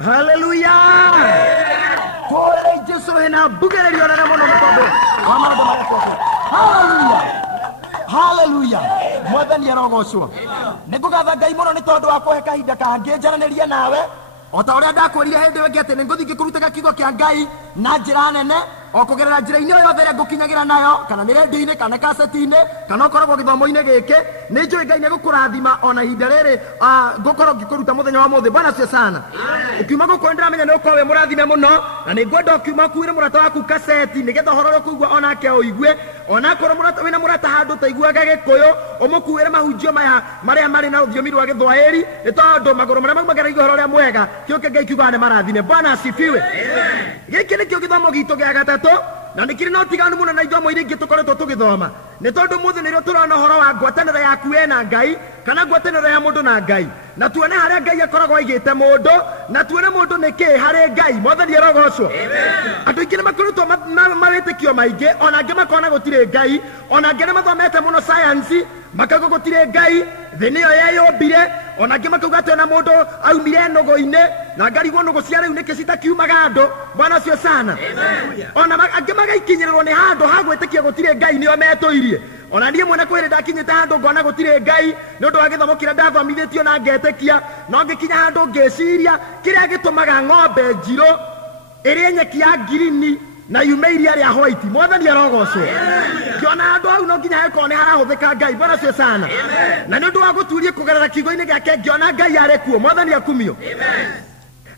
Hallelujah. Tore Jesu hena bugere liona na mono mtondo. Amara do mara kwa. Hallelujah. Hallelujah. Mwathani yarogocwo. Nikugatha Ngai muno ni tondu wa kuhe kahinda kangi njaranirie nawe. Ota uria ndakwirire hindi wengi ati ninguthi ngikurutaga kiugo kia Ngai na njira nene okugerera njira-ini yothe ria ngukinyagira nayo kana ni redio-ini kana kaseti-ini kana ukoragwo githomo-ini giki ni njui Ngai nigukurathima ona ihinda riri ngukorwo ngikuruta muthenya wa muthi. Bwana cio sana. Ukiuma guku ndiramenya ni ukorwo wi murathime muno na ni ngwenda ukiuma kuire murata waku kaseti nigetha uhoro uria kuigua onake uigue ona korwo murata wina murata handu taiguaga Gikuyu umukuire mahunjio maya maria mari na rũthiomi rwa Gĩthwaĩri ni tondu maguru maria maumagĩra uhoro uria mwega kiuke Ngai kiugaga ni marathime. Bwana asifiwe. Giki nikio githomo gitu gia gatatu na nikiri no tiganu muno na ithomo iria ingĩ tukoretwo tugithoma ni tondu muthi nirio turona uhoro wa ngwatanĩro yaku we na Ngai kana ngwatanĩro ya mundu na Ngai na tuone haria Ngai akoragwo aigĩte mundu na tuone mundu niki harĩ Ngai. Mwathani arogocwo. Andu aingĩ nĩmakoretwo mawĩtĩkio maingĩ ona angĩ makona gũtirĩ Ngai ona angĩ nĩmathomete muno science makauga gũtirĩ Ngai thĩ nĩyo yeyũmbire ona angĩ makauga atĩ ona mũndũ aumire nũgũ-inĩ na ngarigwo nũgũ cia rĩu nĩkĩ citakiumaga andũ. Bwana cio sana. Ona angĩ magaikinyĩrĩrwo nĩ handũ ha gwĩtĩkia gũtirĩ Ngai nĩo metũirie. Ona niĩ mwene kwĩrĩ ndakinyĩte handũ ngona gũtirĩ Ngai nĩ ũndũ wa gĩthomo kĩrĩa ndathomithĩtio na ngetĩkia no ngĩkinya handũ ngĩciria kĩrĩa gĩtũmaga ng'ombe njirũ ĩrĩe nyeki ya ngirini na yume iria rĩa white. Mwathani arogocwo. Ngĩona handũ hau no nginya hekorwo nĩ harahũthĩka Ngai. Bwana cio sana. Na nĩ ũndũ wa gũturia kũgerera kiugo-inĩ gĩake ngĩona Ngai arĩ kuo. Mwathani akumio.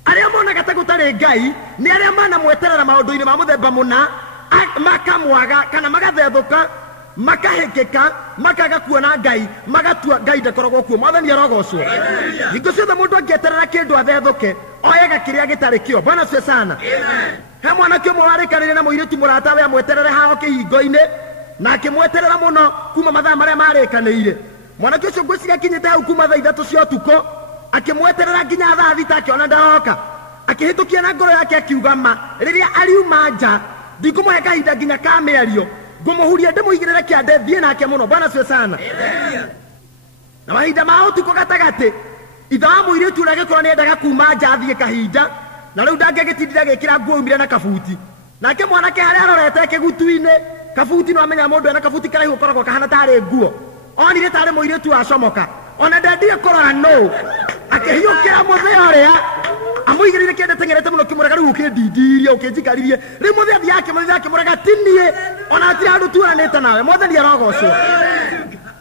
Arĩa monaga ta gũtarĩ Ngai nĩ arĩa manamweterera maũndũ-inĩ ma mũthemba mũna makamwaga kana magathethũka makahĩkĩka makaga kuona Ngai magatua Ngai ndakoragwo kuo. Mwathani arogocwo. Hingo ciothe mũndũ angĩeterera kĩndũ athethũke oyaga kĩrĩa gĩtarĩ kĩo. Bwana cio sana. He mwanake ũmwe warĩkanĩire na mũirĩtu mũrata we amweterere hao kĩhingo-inĩ na akĩmweterera mũno kuma mathaa marĩa marĩkanĩire. Mwanake ũcio ngwĩciria akinyĩte hau kuma thaa 3 cia ũtukũ akĩmweterera nginya thaa 6 akĩona ndaroka akĩhĩtũkia na ngoro yake akiuga ma rĩrĩa ariuma nja ndikũmũhe kahinda nginya ka mĩario ngũmũhuria ndĩmũigĩrĩre kĩande thiĩ nake mũno. Bwana cio sana. Na mahinda ma ũtukũ gatagatĩ ithe wa mũirĩtu ũrĩa agĩkorwo nĩendaga kuma nja athiĩ kahinda na rĩu ndangĩgĩtindire gĩkĩra nguo umire na kabuti nake mwanake harĩa arorete kĩgutu-inĩ kabuti no amenya mũndũ ena kabuti karaihu ũkoragwo kahana tarĩ nguo onire tarĩ mũirĩtu acomoka ona ndendire kũrora no akĩhiũkĩra mũthee ũrĩa amũigĩrĩire kĩande teng'erete mũno kĩmũrega rĩu ũkĩndindirie ũkĩnjikaririe rĩu mũthee athiĩ akĩmũrega tinie ona atire handũ turanĩte nawe. Mwathani arogocwo.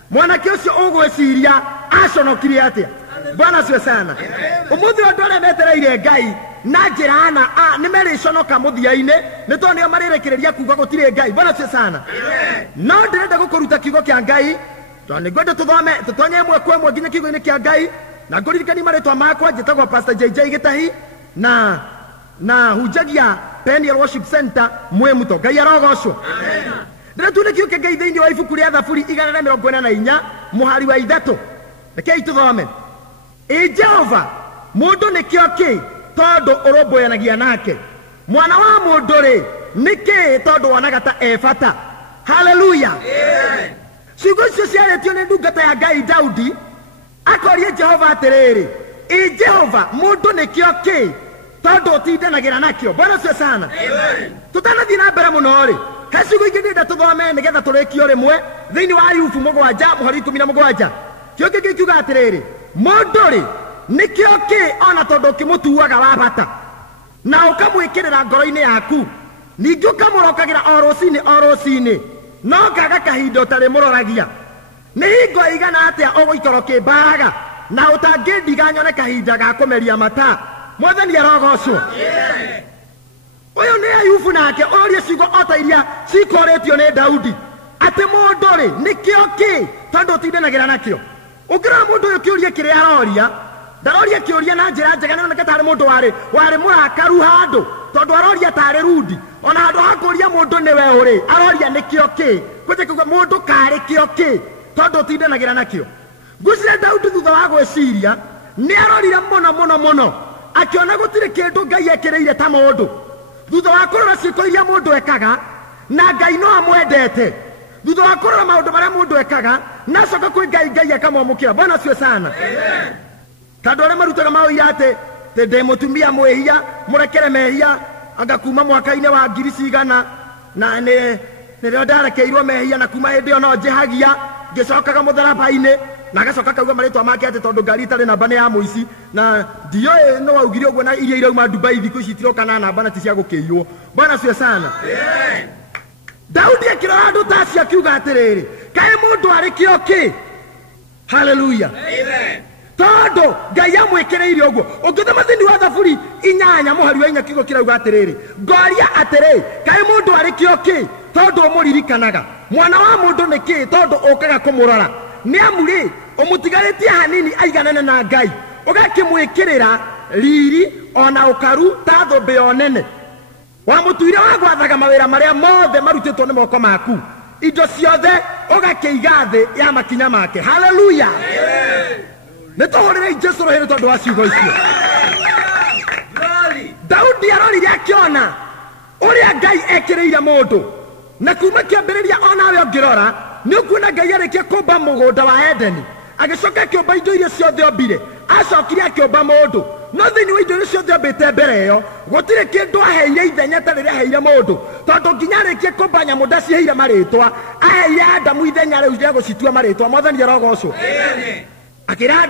Mwanake ũcio ũgwĩciria aconokire atĩa. Bwana cio sana. Ũmũthĩ andũ arĩa metereire Ngai na njĩra ana nĩ merĩconoka mũthia-inĩ nĩ tondũ nĩo marĩrĩkĩrĩria kuuga gũtirĩ Ngai. Bwana cio sana. No ndĩrenda gũkũruta kiugo kĩa Ngai tondũ nĩ ngwenda tũthome tũtonye ĩmwe kwa ĩmwe nginya kiugo-inĩ kĩa Ngai na ngũririkania marĩtwa makwa njĩtagwo Pastor JJ Gĩtahi na hunjagia Peniel Worship Center Mwĩmuto. Ngai arogocwo. Ndĩretuire kiugo kĩa Ngai thĩinĩ wa ibuku rĩa Thaburi 144 mũhari wa 3. Rekei tũthome. Jehova mũndũ nĩkĩo kĩ tondũ ũrũmbũyanagia nake mwana wa mũndũ rĩ nĩkĩ tondũ wonaga ta bata. Haleluya. Ciugo icio ciarĩtio nĩ ndungata ya Ngai Daudi akorie Jehova atĩrĩrĩ Jehova mũndũ nĩkĩo kĩ tondũ ũtindanagĩra nakĩo. Bwana cio sana. Tũtanathiĩ na mbere mũno rĩ he ciugo ingĩ ndĩrenda tũthome nĩgetha tũrĩkio rĩmwe thĩinĩ wa Ayubu 7 mũhari 17. Kiugo gĩkĩ kiuga atĩrĩrĩ mũndũ rĩ nĩkĩo kĩ ona tondũ ũkĩmũtuaga wa bata na ũkamwĩkĩrĩra ngoro-inĩ yaku ningĩ ũkamũrokagĩra o rũcinĩ no kaga kahinda ũtarĩ mũroragia. Nĩ hingo igana atĩa ũgũikara ũkĩmbaraga na ũtangĩndiga nyone kahinda ga kũmeria mata. Mwathani arogocwo. Ũyũ nĩ Ayubu nake ũroria ciugo o ta iria cikorĩtio nĩ Daudi atĩ mũndũ rĩ nĩkĩo kĩ tondũ ũtindanagĩra nakĩo. Ũngĩrora mũndũ ũyũ kĩũria kĩrĩa aroria ndaroria kĩũria na njĩra njega nĩ oneka tarĩ mũndũ warĩ mũrakaru handũ tondũ aroria tarĩ rudi ona handũ ha kũũria mũndũ nĩwe ũrĩ aroria nĩkĩo kĩ kwete kuga mũndũ karĩ kĩo kĩ tondũ ũtindanagĩra nakĩo. Ngwĩciria Daudi thutha wa gwĩciria nĩ arorire mũno akĩona gũtirĩ kĩndũ Ngai ekĩrĩire ta mũndũ thutha wa kũrora ciĩko iria mũndũ ekaga na Ngai no amwendete thutha wa kũrora maũndũ marĩa mũndũ ekaga na coka kwĩ Ngai akamwamũkĩra. Bwana cio sana. Tondũ arĩa marutaga maũira atĩ tende mutumia mwehia murekere mehia anga kuma mwaka-ine wa 100 na nä rä ndarekeirwo mehia na kuma hä ndä ä no njehagia ngäcokaga må tharaba-inä na agacoka kauga marĩtwa make atĩ tondũ ngari itarĩ namba nĩ ya mũici na ndioĩ no waugire ũguo na iria irauma Dubai thikũ ici itiroka na namba na ti cia gũkĩiywo. Bwana asifiwe sana. Daudi akĩrora andũ ta acio akiuga atĩrĩrĩ, kaĩ mũndũ arĩ kĩo kĩ? Haleluya. Tondũ Ngai amwĩkĩrĩire ũguo. Ũngĩthoma thĩinĩ wa Thaburi 8 mũhari wa 4 kiugo kĩrauga atĩrĩrĩ, ngoria atĩrĩ, kaĩ mũndũ arĩ kĩo kĩ? Tondũ ũmũririkanaga. Mwana wa mũndũ nĩ kĩ? Tondũ ũkaga kũmũrora. Nĩ amu rĩ, ũmũtigarĩtie hanini aiganane na Ngai, ũgakĩmwĩkĩrĩra riri ona ũkaru ta thũmbĩ yo nene. Wamũtuire wa gwathaga mawĩra marĩa mothe marutĩtwo nĩ moko maku, indo ciothe ũgakĩiga thĩ ya makinya make. Haleluya. Nĩ tũhũrĩre Jesũ rũhĩ nĩ tondũ wa ciugo icio. Daudi arorire akĩona ũrĩa Ngai ekĩrĩire mũndũ, na kuma kĩambĩrĩria onawe ũngĩrora nĩ ũkuona Ngai arĩkia kũmba mũgũnda wa Edeni, agĩcoka akĩũmba indo iria ciothe ombire, acokire akĩũmba mũndũ. No thĩinĩ wa indo iria ciothe ombĩte mbere ĩyo gũtirĩ kĩndũ aheire ithenya ta rĩrĩa aheire mũndũ, tondũ nginya arĩkia kũmba nyamũ ndaciheire marĩtwa, aheire Adamu ithenya rĩu rĩa gũcitua marĩtwa. Mwathani arogocwo. Akĩra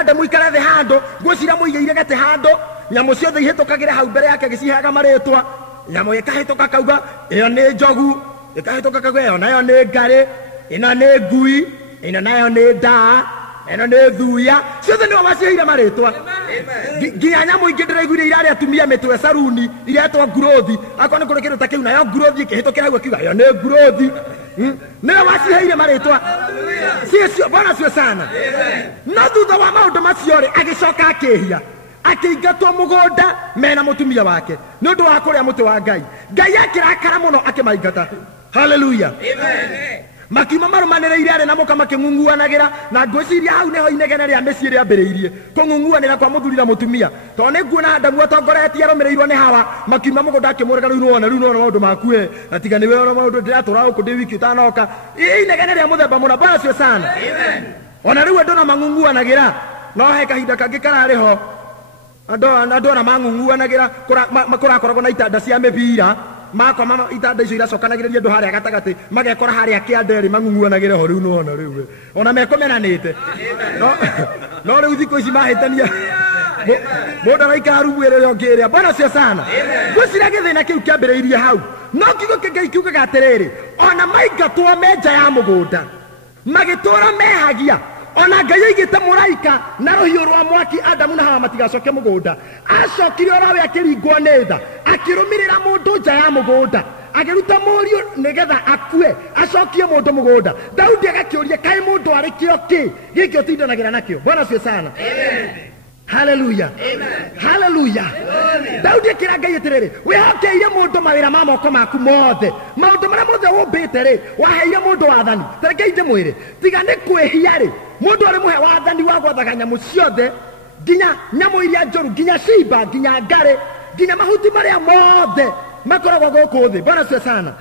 Adamu ikare thĩ handũ, ngwĩciria mũigĩire gatĩ handũ, nyamũ ciothe ihĩtũkagĩre hau mbere yake agĩciheaga marĩtwa. Nyamũ ĩkahĩtũka kauga ĩyo nĩ njogu, ĩkahĩtũka kauga ĩyo nayo nĩ ngarĩ, ĩno nĩ ngui, ĩno nayo nĩ ndaa, ĩno nĩ thuya. Ciothe nĩo maciheire marĩtwa. Nginya nyamũ ingĩ ndĩraiguire irarĩ atumia mĩtwe saruni iretwo ngurothi, akorwo nĩ kũrĩ kĩndũ ta kĩu nayo ngurothi ĩkĩhĩtũkĩra hau akiuga ĩyo nĩ ngurothi. Nĩo maciheire marĩtwa. Cicio Bwana asifiwe sana. No thutha wa maũndũ macio rĩ, agĩcoka akĩhia, akĩingatwo mũgũnda mena mũtumia wake nĩ ũndũ wa kũrĩa mũtĩ wa Ngai. Ngai akĩrakara mũno akĩmaingata. Haleluya. Makiuma marũmanĩrĩire arĩ na mũka makĩng'ung'uanagĩra, na ngwĩciria hau nĩho inegene rĩa mĩciĩ rĩambĩrĩirie, kũng'ung'uanĩra kwa mũthuri na mũtumia. Tondũ nĩ nguona Adamu atongoretie arũmĩrĩirwo nĩ Hawa, makiuma mũgũnda akĩmũrega, rĩu nĩwona maũndũ maku na tiga nĩwe ona maũndũ ndĩratũra gũkũ ndĩ wiki ũtanoka. Inegene rĩa mũthemba mũna. Bwana asifiwe sana. Ona rĩu andũ na mang'ung'uanagĩra, no he kahinda kangĩ kararĩ ho andũ ona mang'ung'uanagĩra kũrakoragwo na itanda cia mĩbira, makoma itanda icio iracokanagĩrĩria andũ harĩa gatagatĩ, magekora harĩa kĩande rĩ mang'ung'uanagĩre ho. Rĩu nĩwona rĩu ona mekũmenanĩte. No rĩu thikũ ici mahĩtania, mũndũ araikara rumu ĩrĩa ũngĩ ĩrĩa. Bwana asifiwe sana. Ngwĩciria gĩthĩna kĩu kĩambĩrĩirie hau, no kiugo kĩngĩ kiugaga atĩrĩrĩ, ona maingatwo me nja ya mũgũnda magĩtũũra mehagia, ona Ngai aigĩte mũraika na rũhiũ rwa mwaki Adamu na Hawa matigacoke mũgũnda, acokire orawe akĩringwo nĩ tha, akĩrũmĩrĩra mũndũ nja ya mũgũnda, agĩruta mũriũ nĩgetha akue acokie mũndũ mũgũnda. Daudi agakĩũria, kaĩ mũndũ arĩ kĩo kĩ gĩkĩ ũtindanagĩra nakĩo? Bwana asifiwe sana. Haleluya. Haleluya. Daudi akĩra Ngai atĩrĩrĩ, wĩhokeire mũndũ mawĩra ma moko maku mothe, maũndũ marĩa mothe ũmbĩte rĩ, waheire mũndũ wathani. Tareke ndĩmwĩre, tiga nĩ kwĩhia rĩ, mũndũ arĩ mũhe wathani wa gwathaga nyamũ ciothe, nginya nyamũ iria njoru, nginya ciimba, nginya ngarĩ, nginya mahuti marĩa mothe makoragwo gũkũ thĩ. Bwana asifiwe sana.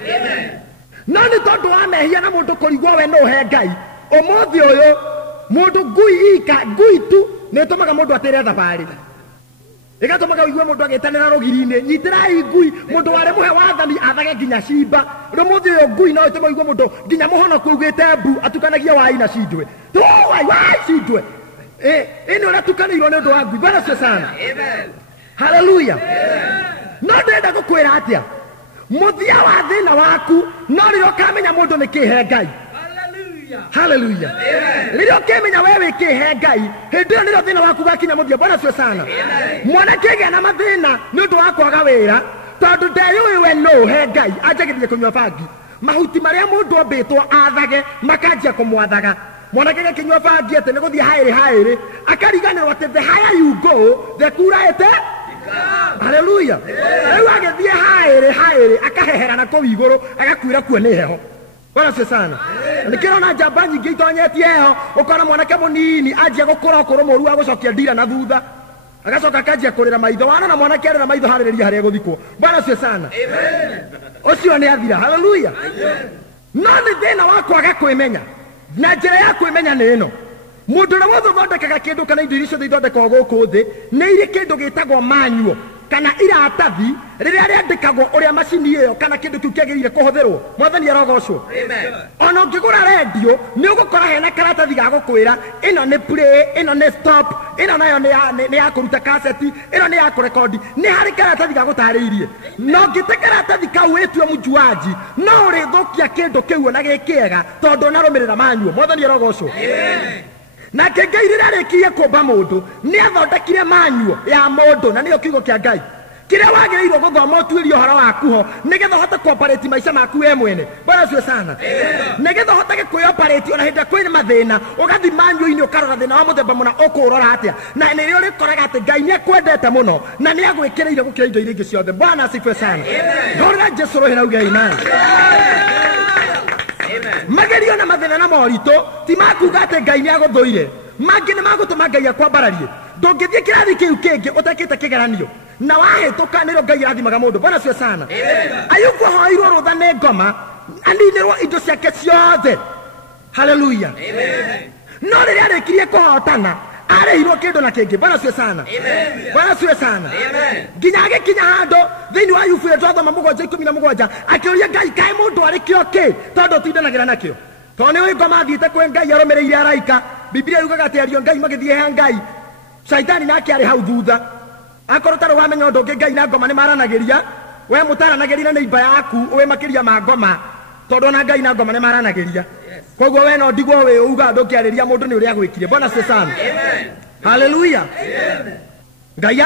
No nĩ tondũ wa mehia na mũndũ kũrigwo we no he Ngai, ũmũthĩ ũyũ mũndũ ngui tu nĩ tũmaga mũndũ atĩre thabarĩ, ĩgatũmaga ũigue mũndũ agĩtanĩra rũgiri-inĩ, nyitĩrai ngui. Mũndũ warĩ mũhe wathani athage nginya cimba, ũmũthĩ ũyũ ngui no ĩtũma ũigue mũndũ nginya mũhonoku augĩte mbu atukanagia wai na cindwe. Wai cindwe ĩno ũrĩa tukanĩirwo nĩ ũndũ wa ngui. Bwana asifiwe sana. Haleluya. No ndĩrenda gũkwĩra atĩa, mũthia wa thĩna waku no rĩrĩa ũkamenya mũndũ nĩ kĩhe Ngai. Haleluya. Rĩrĩa ũkĩmenya we wĩkĩhe Ngai, hĩndĩ ĩyo nĩrĩo thĩna waku gakinya mũthia. Bwana asifiwe sana. Mwanake agĩa na mathĩna nĩ ũndũ wa kwaga wĩra, tondũ ndeyũĩ we no he Ngai, anjagĩrĩrie kũnyua bangi. Mahuti marĩa mũndũ ombĩtwo athage makanjia kũmwathaga. Mwanake gakĩnyua bangi atĩ nĩ gũthiĩ haĩrĩ, akariganĩrwo atĩ the higher you go the cooler it. Haleluya. Rĩu agĩthiĩ haĩrĩ akahehera na kũu igũrũ, agakuĩra kuo nĩ heho. Bwana asifiwe sana. Nikĩrona njamba nyingĩ itonyetie heho, ũkona mwanake mũnini anjia gũkũra mũru wa gũcokia ndira na thutha, agacoka akanjia kũrĩra maitho. Wana mwanake arĩra maitho harĩrĩria harĩa gũthikwo. Bwana asifiwe sana. Ũcio nĩ athira. Haleluya. No nĩ thĩna wa kwaga kwĩmenya, na njĩra ya kwĩmenya nĩ ĩno, Mundu na wothe thondekaga kindu kana indo icio ithondekagwo guku thi nĩ irĩ kindu gĩtagwo manual kana iratathi rĩrĩa rĩandĩkagwo ũrĩa macini ĩyo kana kĩndũ kĩu kĩagĩrĩire kũhũthĩrwo. Mwathani arogocwo. Ona ũngĩgũra redio nĩ ũgũkora hena karatathi ga gũkwĩra ĩno nĩ play, ĩno nĩ stop, ĩno nayo nĩ ya kũruta kaseti, ĩno nĩ ya kũrekondi. Nĩ harĩ karatathi ga gũtarĩirie. No ngĩte karatathi kau wĩtue mũjuaji no ũrĩthũkia kĩndũ kĩu ona gĩ kĩega tondũ ũnarũmĩrĩra manual. Mwathani arogocwo. Nake Ngai rĩrĩa arĩkirie kũmba mũndũ nĩ athondekire manual ya mũndũ, na nĩyo kiugo kĩa Ngai kĩrĩa wagĩrĩirwo gũthoma ũtuĩrie ũhoro waku ho nĩgetha ũhote kuoperate maica maku we mwene. Bwana cio sana. Nĩgetha ũhotage kwĩoperate ona hĩndĩ kwĩna mathĩna ũgathi manual-inĩ ũkarora thĩna wa mũthemba mũna ũkũrora atĩa, na nĩrĩo ũrĩkoraga atĩ Ngai nĩ akwendete mũno na nĩ agwĩkĩrĩire gũkĩra indo iria ingĩ ciothe. Bwana asifiwe sana. Ndorera Jesũ rohe na uge amen. Magerio na mathĩna na moritũ ti makuga atĩ Ngai nĩ agũthũire, mangĩ nĩ magũtũma Ngai akwambararie. Ndũngĩthiĩ kĩrathi kĩu kĩngĩ ũtekĩte kĩgeranio na wahĩtũka nĩrĩo Ngai arathimaga mũndũ. Bwana cio sana. Ayubu ahoirwo rũtha nĩ ngoma aninĩrwo indo ciake ciothe. Haleluya. No rĩrĩa arĩkirie kũhotana arĩhirwo kĩndũ na kĩngĩ. Bwana cio sana. Bwana cio sana. Nginya agĩkinya handũ thĩinĩ wa Ayubu twathoma 7:17 akĩũria Ngai kaĩ mũndũ arĩ kĩo kĩ tondũ ũtindanagĩra nakĩo. Tondũ nĩ ũĩ ngoma athiĩte kwĩ Ngai arũmĩrĩire araika. Biblia yugaga atĩ ariũ Ngai magĩthiĩ he Ngai Shaitani nake arĩ hau thutha. Akorwo tarĩ wamenya ũndũ ũngĩ Ngai na ngoma nĩ maranagĩria, we mũtaranagĩria na neighbor yaku ũĩ makĩria ma ngoma tondũ ona Ngai na ngoma nĩ maranagĩria. Koguo we no ndigwo wĩ uga ndũkĩarĩria mũndũ nĩ ũrĩa gwĩkire. Bwana cio sana. Haleluya. Ngai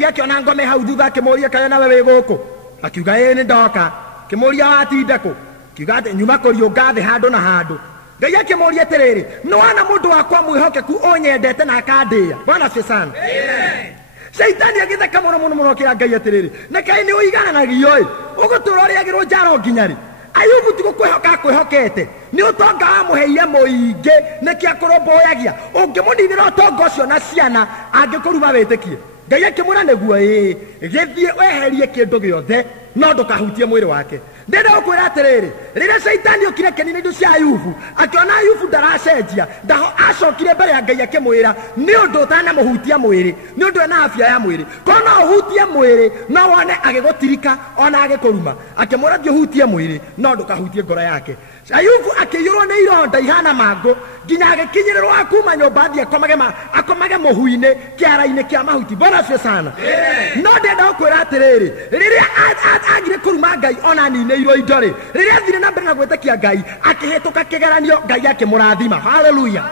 yake ona ngome hau thutha akĩmũria kaĩ nawe wĩ gũkũ, akiuga ĩ nĩ ndoka. Akĩmũria watinda kũ, akiuga atĩ nyuma kũriũnga thĩ handũ na handũ. Ngai akĩmũria atĩrĩrĩ nĩ wana mũndũ wakwa mwĩhokeku ũnyendete na akandĩĩa. Bwana cio sana. Shaitani agĩtheka mũno mũno mũno kĩra Ngai atĩrĩrĩ na kaĩ nĩ ũigananagio ĩ ũgũtũra ũrĩagĩrwo njaro nginya rĩ? Ayubu ti gũkwĩhoka kwĩhokete nĩ ũtonga wamũheire mũingĩ nĩkĩ akũrũmbũyagia. Ũngĩmũninĩra ũtonga ũcio na ciana angĩkũruma wĩtĩkie. Ngai akĩmwĩra nĩguo gĩthiĩ weherie kĩndũ gĩothe no ndũkahutie mwĩrĩ wake. Ndenda gũkwĩra atĩrĩrĩ rĩrĩa Shaitani okire kĩnina indo cia Ayubu akĩona Ayubu ndaracenjia acokire mbere ya Ngai akĩmwĩra nĩ ũndũ ũtanamũhutia mwĩrĩ, nĩ ũndũ ena afya ya mwĩrĩ. Korwo no ũhutie mwĩrĩ no wone agĩgũtirika ona agĩkũruma. Akĩmwĩra thiĩ mwĩrĩ no ndũkahutie ngoro yake. Ayubu akĩiyũrwo nĩ ironda ihana mango nginya agĩkinyĩrĩrwo akuma nyũmba athiĩ akomage mũhu-inĩ kĩara-inĩ kĩa mahuti. Bwana cio sana. No ndenda gũkwĩra atĩrĩrĩ rĩrĩa agire kũruma Ngai ona ninĩirwo indo rĩ, rĩrĩa athire na mbere na gwĩtĩkia Ngai akĩhĩtũka kĩgeranio Ngai akĩmũrathima. Haleluya.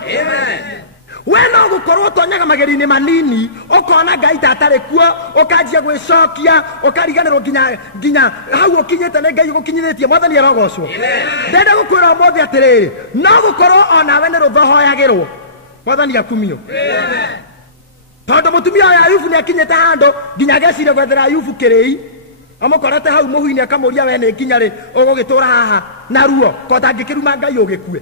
We no gũkorwo tonyaga mageri-inĩ manini ũkona Ngai tatarĩ kuo ũkanjia gwĩcokia ũkariganĩrwo nginya hau ũkinyĩte nĩ Ngai gũkinyithĩtie. Mwathani arogocwo. Ndenda gũkwĩra ũmũthĩ atĩrĩrĩ no gũkorwo onawe nĩ rũtha ũhoyagĩrwo. Mwathani akumio. Tondũ mũtumia wa Ayubu nĩ akinyĩte handũ nginya ageciria gwethera Ayubu kĩrĩi amũkorete hau mũhu-inĩ akamũria we nĩ nginya rĩ ũgũgĩtũra haha na ruo ko tangĩkĩruma Ngai ũgĩkue.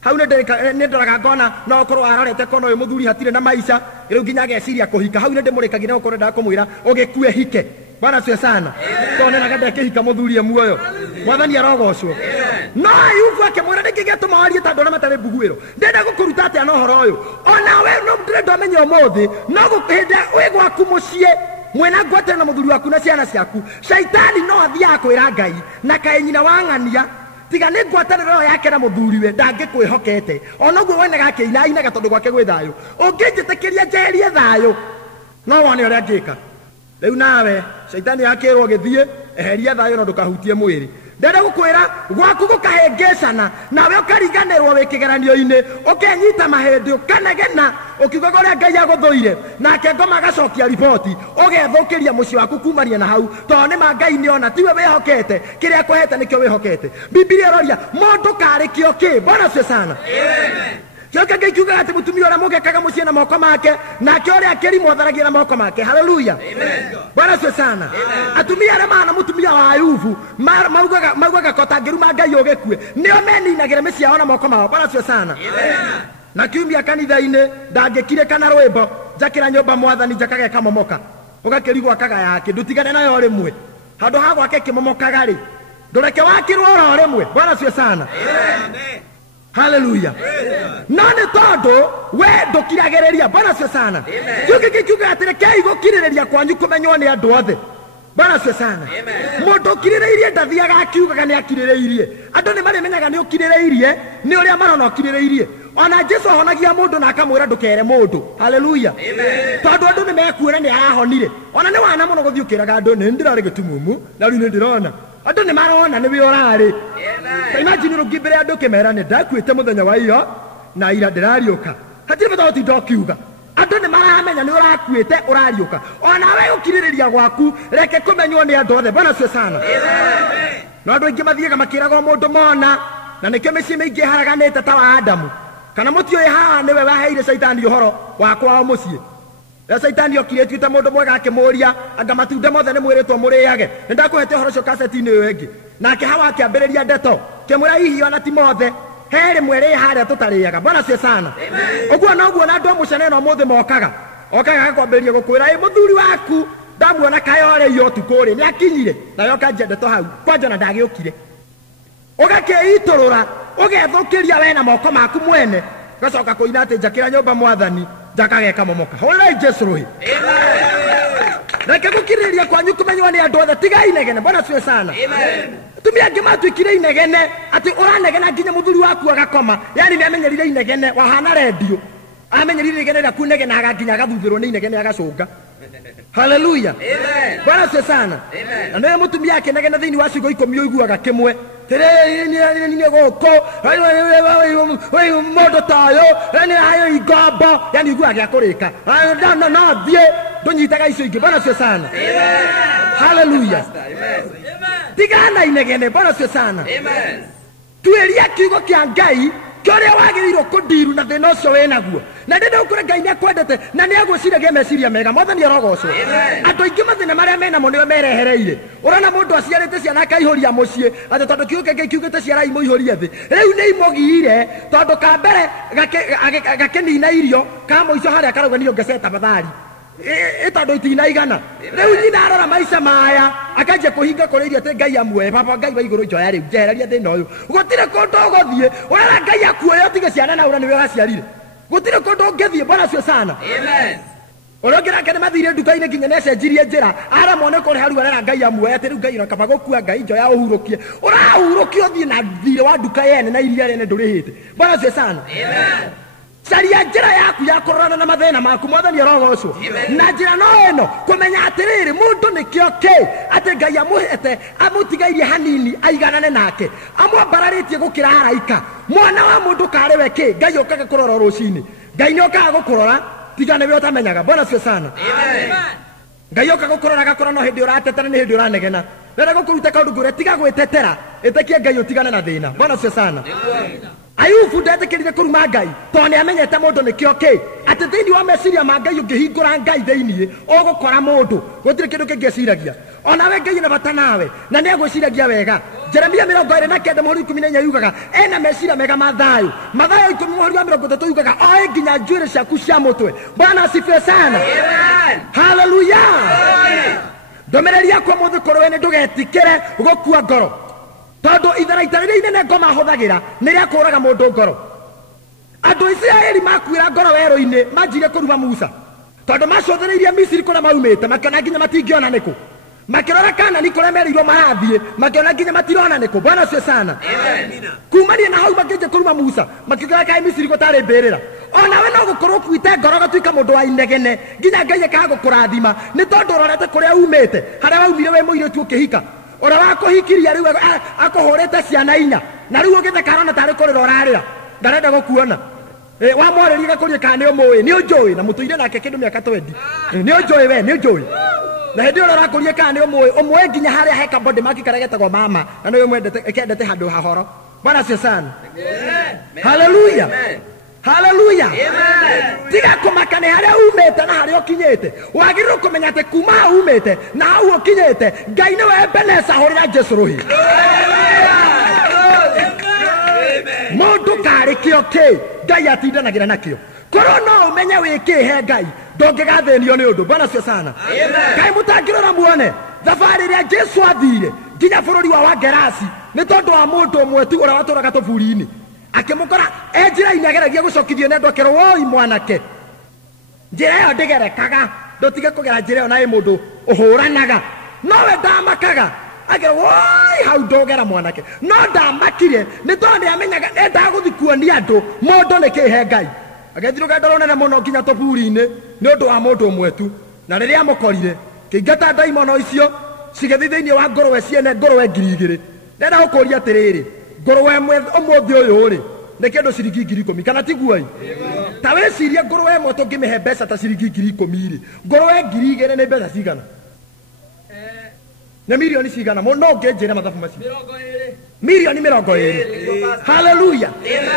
Hau nĩ ndoraga ngona no ũkorwo arorete kona ũyũ mũthuri hatirĩ na maica rĩu nginya ageciria kũhika. Hau nĩ ndĩmũrĩkagĩra ũkorwo ndakũmwĩra ũgĩkue hike. Bwana cio sana. Tondũ nĩnaga ndekĩhika mũthuri muoyo. Mwathani arogocwo. No Ayubu akĩmwĩra nĩkĩ gĩatũma warie ta andũ arĩa matarĩ mbuguĩro. Ndenda gũkũruta atĩa na ũhoro ũyũ ona we no ndĩrenda ũmenye ũmũthĩ no gũkĩhĩnda wĩ gwaku mũciĩ mwena ngwatĩra na mũthuri waku na ciana ciaku. Shaitani no athiaga kwĩra Ngai na kaĩ nyina wang'ania tiga nĩ ngwatanĩro yake na mũthuriwe ndangĩkwĩhokete ona ũguo wonaga akĩinainaga tondũ gwake gwĩ thayũ. Ũngĩnjĩtĩkĩria njeherie thayũ no wone ũrĩa ngĩka. Rĩu nawe Shaitani akĩrwo gĩthiĩ eheria thayũ no ndũkahutie mwĩrĩ. Ndenda gũkwĩra gwaku gũkahĩngĩcana nawe ũkariganĩrwo wĩ kĩgeranio-inĩ ũkenyita mahĩndĩ ũkanegena ũkiugaga ũrĩa Ngai agũthũire nake ngoma agacokia riboti ũgethũkĩria mũciĩ waku kumania na hau tondũ nĩma Ngai nĩona tiwe wĩhokete kĩrĩa akũhete nĩkĩo wĩhokete. Biblia ĩroria mũndũ karĩ kĩo kĩ. Bwana cio sana. Kĩoka Ngai kiugaga atĩ mũtumia ũrĩa mũgekaga mũciĩ na moko make nake ũrĩa akĩrimwo tharagia na moko make. Haleluya. Bwana cio sana. Atumia arĩa mahana mũtumia wa Ayubu maugaga ko tangĩruma Ngai ũgĩkue nĩo meninagĩra mĩciĩ yao na moko mao. Bwana cio sana. Na kiumia kanitha-inĩ ndangĩkire kana rwĩmbo njakĩra nyũmba Mwathani njakage kamomoka ũgakĩrigwo akaga yake ndũtigane nayo rĩmwe handũ ha gwake kĩmomokaga rĩ ndũreke wakĩrwo oro rĩmwe. Bwana cio sana. Hallelujah. None todo we ndukiragereria. Bwana asifiwe sana. Kiuga atire kai gukirireria kwanyu kumenywo ni andu othe. Bwana asifiwe sana. Mundu ukirireirie ndathiaga akiugaga ni akirireirie. Andu ni marimenyaga ni ukirireirie ni uria marona ukirireirie. Ona Jesu ahonagia mundu na akamwira ndukere mundu. Hallelujah. Tondu andu ni mekuona ni arahonire. Ona ni wana muno guthiukiraga andu ni ndirari gitumumu na riu ni ndirona. Andu ni marona ni wiorari. Imagine rugibere andu kemera ni ndakuite muthenya wa iyo na ira ndirariuka. Hatire bata utinda ukiuga. Andu ni maramenya ni urakuite urariuka. Ona we ukiririria gwaku reke kumenywo ni andu othe. Bwana asifiwe sana. No andu ingi mathiaga makiraga mundu mona na nikio micii mingi haraganite ta wa Adamu. Kana mutio haha niwe waheire Saitani uhoro wa kwao mucii. Saitani okire tuite mundu mwega akimuria anga matunda mothe ni mwiritwo muriage. Nindakuhete uhoro cio kaseti-ini iyo ingi. Nake hawa akiambiriria ndeto. Kimura hihi ona ti mothe. Heri mwere haria tutariaga. Bwana asifiwe sana. Uguo noguo na andu mucene no muthe mokaga. Okaga kwambiriria gukwira muthuri waku ndamuona kayore iyo tukuri ni akinyire. Na yoka ndeto hau. Kwanja na ndagiukire. Ugakeitulura ugethukiria we na moko maku mwene gacoka kuina ati njakira nyumba mwathani njakageka momoka. Horai Jesu ruhi. Reke gukiriria kwanyu kumenywo ni andu othe tiga inegene. Bwana asifiwe sana. Tumia ngimatwikire inegene ati uranegena nginya muthuri waku agakoma. Yani niamenyerire inegene wahana radio. Amenyerire inegene na kunegena agakinya agathubirwo ni inegene agacunga. Hallelujah. Bwana asifiwe sana. Na niwe mutumia yake negena thiini wa cigo 10 uiguaga kimwe. Ni goko we modo tayo ni ayo igombo yani iguaga akurika no thie ndunyitaga icio ingi. Bwana asifiwe sana. Hallelujah. Tigana inegene. Bwana asifiwe sana. Tueria kiugo kia Ngai kioria wagirirwo kundiru na thina ucio winaguo na ndenda ukure Ngai ni akwendete na ni agwiciragia meciria mega. Mwathani arogocwo. Andu aingi mathina maria mena mo niwe merehereire. Urona mundu aciarite ciana akaihuria mucii ati tondu kiugo Ngai kiugite ciarai muihurie thi. Riu ni imogire tondu ka mbere gakenina irio kamo icio haria karauga ni ongeseta mathari tondu itinaigana. Riu nyina arora maica maya akanjia kuhinga kuriria ati Ngai amwe baba Ngai wa iguru njoya riu njehereria thina uyu. Gutire kundu uguthie urara Ngai akuoya utige ciana na ura niwe waciarire. Gutire kundu ungithie. Bwana asifiwe sana. Urongira kene mathire nduka-ini nginya necenjirie njira ara mone kore haru arara Ngai amwe ati riu Ngai rakaba gukua Ngai njoya uhurukie. Urahurukie uthie na thire wa nduka yene na iria rene ndurihite. Bwana asifiwe sana. Caria njira yaku ya kurorana na mathina maku. Mwathani arogocwo. Na njira no eno kumenya atiriri mundu nikio ki ati Ngai amuhete amutigairie hanini aiganane nake amwambararitie gukira haraika. Mwana wa mundu kariwe ki Ngai okaga kurora rucini. Ngai ni okaga gukurora tiga niwe utamenyaga. Bwana asifiwe sana. Ngai okaga gukurora gakora no hindi uratetera ni hindi uranegena. Rera gukuruta kaundu ngure tiga gwitetera itekie Ngai utigane na thina. Bwana asifiwe sana. Ayubu ndatekirire kuruma Ngai to ni amenyete mundu nikio ki ati thiini wa meciria ma Ngai ungihingura Ngai thiini ugukora mundu gutire kindu kingiciragia ona we Ngai na bata nawe na ni agwiciragia wega. Jeremia 29:14 yugaga ena meciria mega mathayo 10:30 yugaga oe nginya njuire ciaku cia mutwe. Bwana asifiwe sana. Hallelujah. Ndomereria kwa muthu korwe ni ndugetikire gukua ngoro tondu itharaita riria inene ngoma huthagira ni ria kuraga mundu ngoro. Andu Israeli makwira ngoro weru-ini manjire kuruma Musa tondu macothereirie Misiri kuria maumite makiona nginya matingiona niku makirora kana ni kuria merirwo marathie makiona nginya matirona niku. Bwana asifiwe sana. Kumania na hau makinje kuruma Musa makigira kai Misiri gutari mbirira. Ona we no gukorwo kwite ngoro gatuika mundu wa inegene nginya Ngai akaga kurathima ni tondu urorete kuria umite haria waumire we muiretu ukihika ora wakuhikiria riu akuhurite ciana 4 na riu ugithakarana tari kurira urarira ndarenda gukuona. Wamwarĩria gakurie kana nĩ ũmũĩ nĩ ũnjũĩ na mũtũire nake kĩndũ mĩaka 20 nĩ ũnjũĩ we nĩ ũnjũĩ na hĩndĩ ĩyo ũrakurie kana nĩ ũmũĩ nginya harĩa heka body mark karĩa getagwo mama na nĩ mwendete kendete handũ hahoro. Bwana asifiwe sana. Hallelujah. Hallelujah. Amen. Tiga kumakane haria umete na haria ukinyete. Wagirwo kumenya ate kuma umete na hau ukinyete. Ngai ni we Ebeneza horira Jesu ruhi. Mundu kari kio ki Ngai atindanagira nakio. Korwo no umenye wiki he Ngai ndongigathenio ni undu. Bwana asifiwe sana. Ngai mutangirora muone thabari ria Jesu athire nginya bururi wa Gerasi ni tondu wa mundu umwe tu uria waturaga tuburi-ini akimukora njira-inĩ ageragia gucokithio nĩ andũ akerwo woi mwanake njĩra ĩyo ndĩgerekaga ndotige kũgera njĩra ĩyo na ĩ mũndũ ũhũranaga nowe ndamakaga akerwo woi hau ndũgera mwanake no ndamakire nĩ tondũ nĩamenyaga ndagũthi kuonia andũ mũndũ nĩ kĩhe Ngai agĩthiĩ rũgendo rũnene mũno nginya tũburi-inĩ nĩ ũndũ wa mũndũ ũmwe tu na rĩrĩa amũkorire kĩingata ndaimono icio cigĩthiĩ thĩinĩ wa ngũrwe ciene ngũrwe 2,000 ndenda gũkũria atĩrĩrĩ ngũrwe ũmũthĩ ũyũ rĩ nĩ kĩndũ ciringi 10,000 kana tiguoi ta wĩcirie ngũrwe ĩmwe tũngĩmĩhe mbeca ta ciringi 10,000 rĩ ngũrwe 2,000 nĩ mbeca cigana nĩ milioni cigana no ũngĩnjĩra mathabu macio milioni 20 haleluya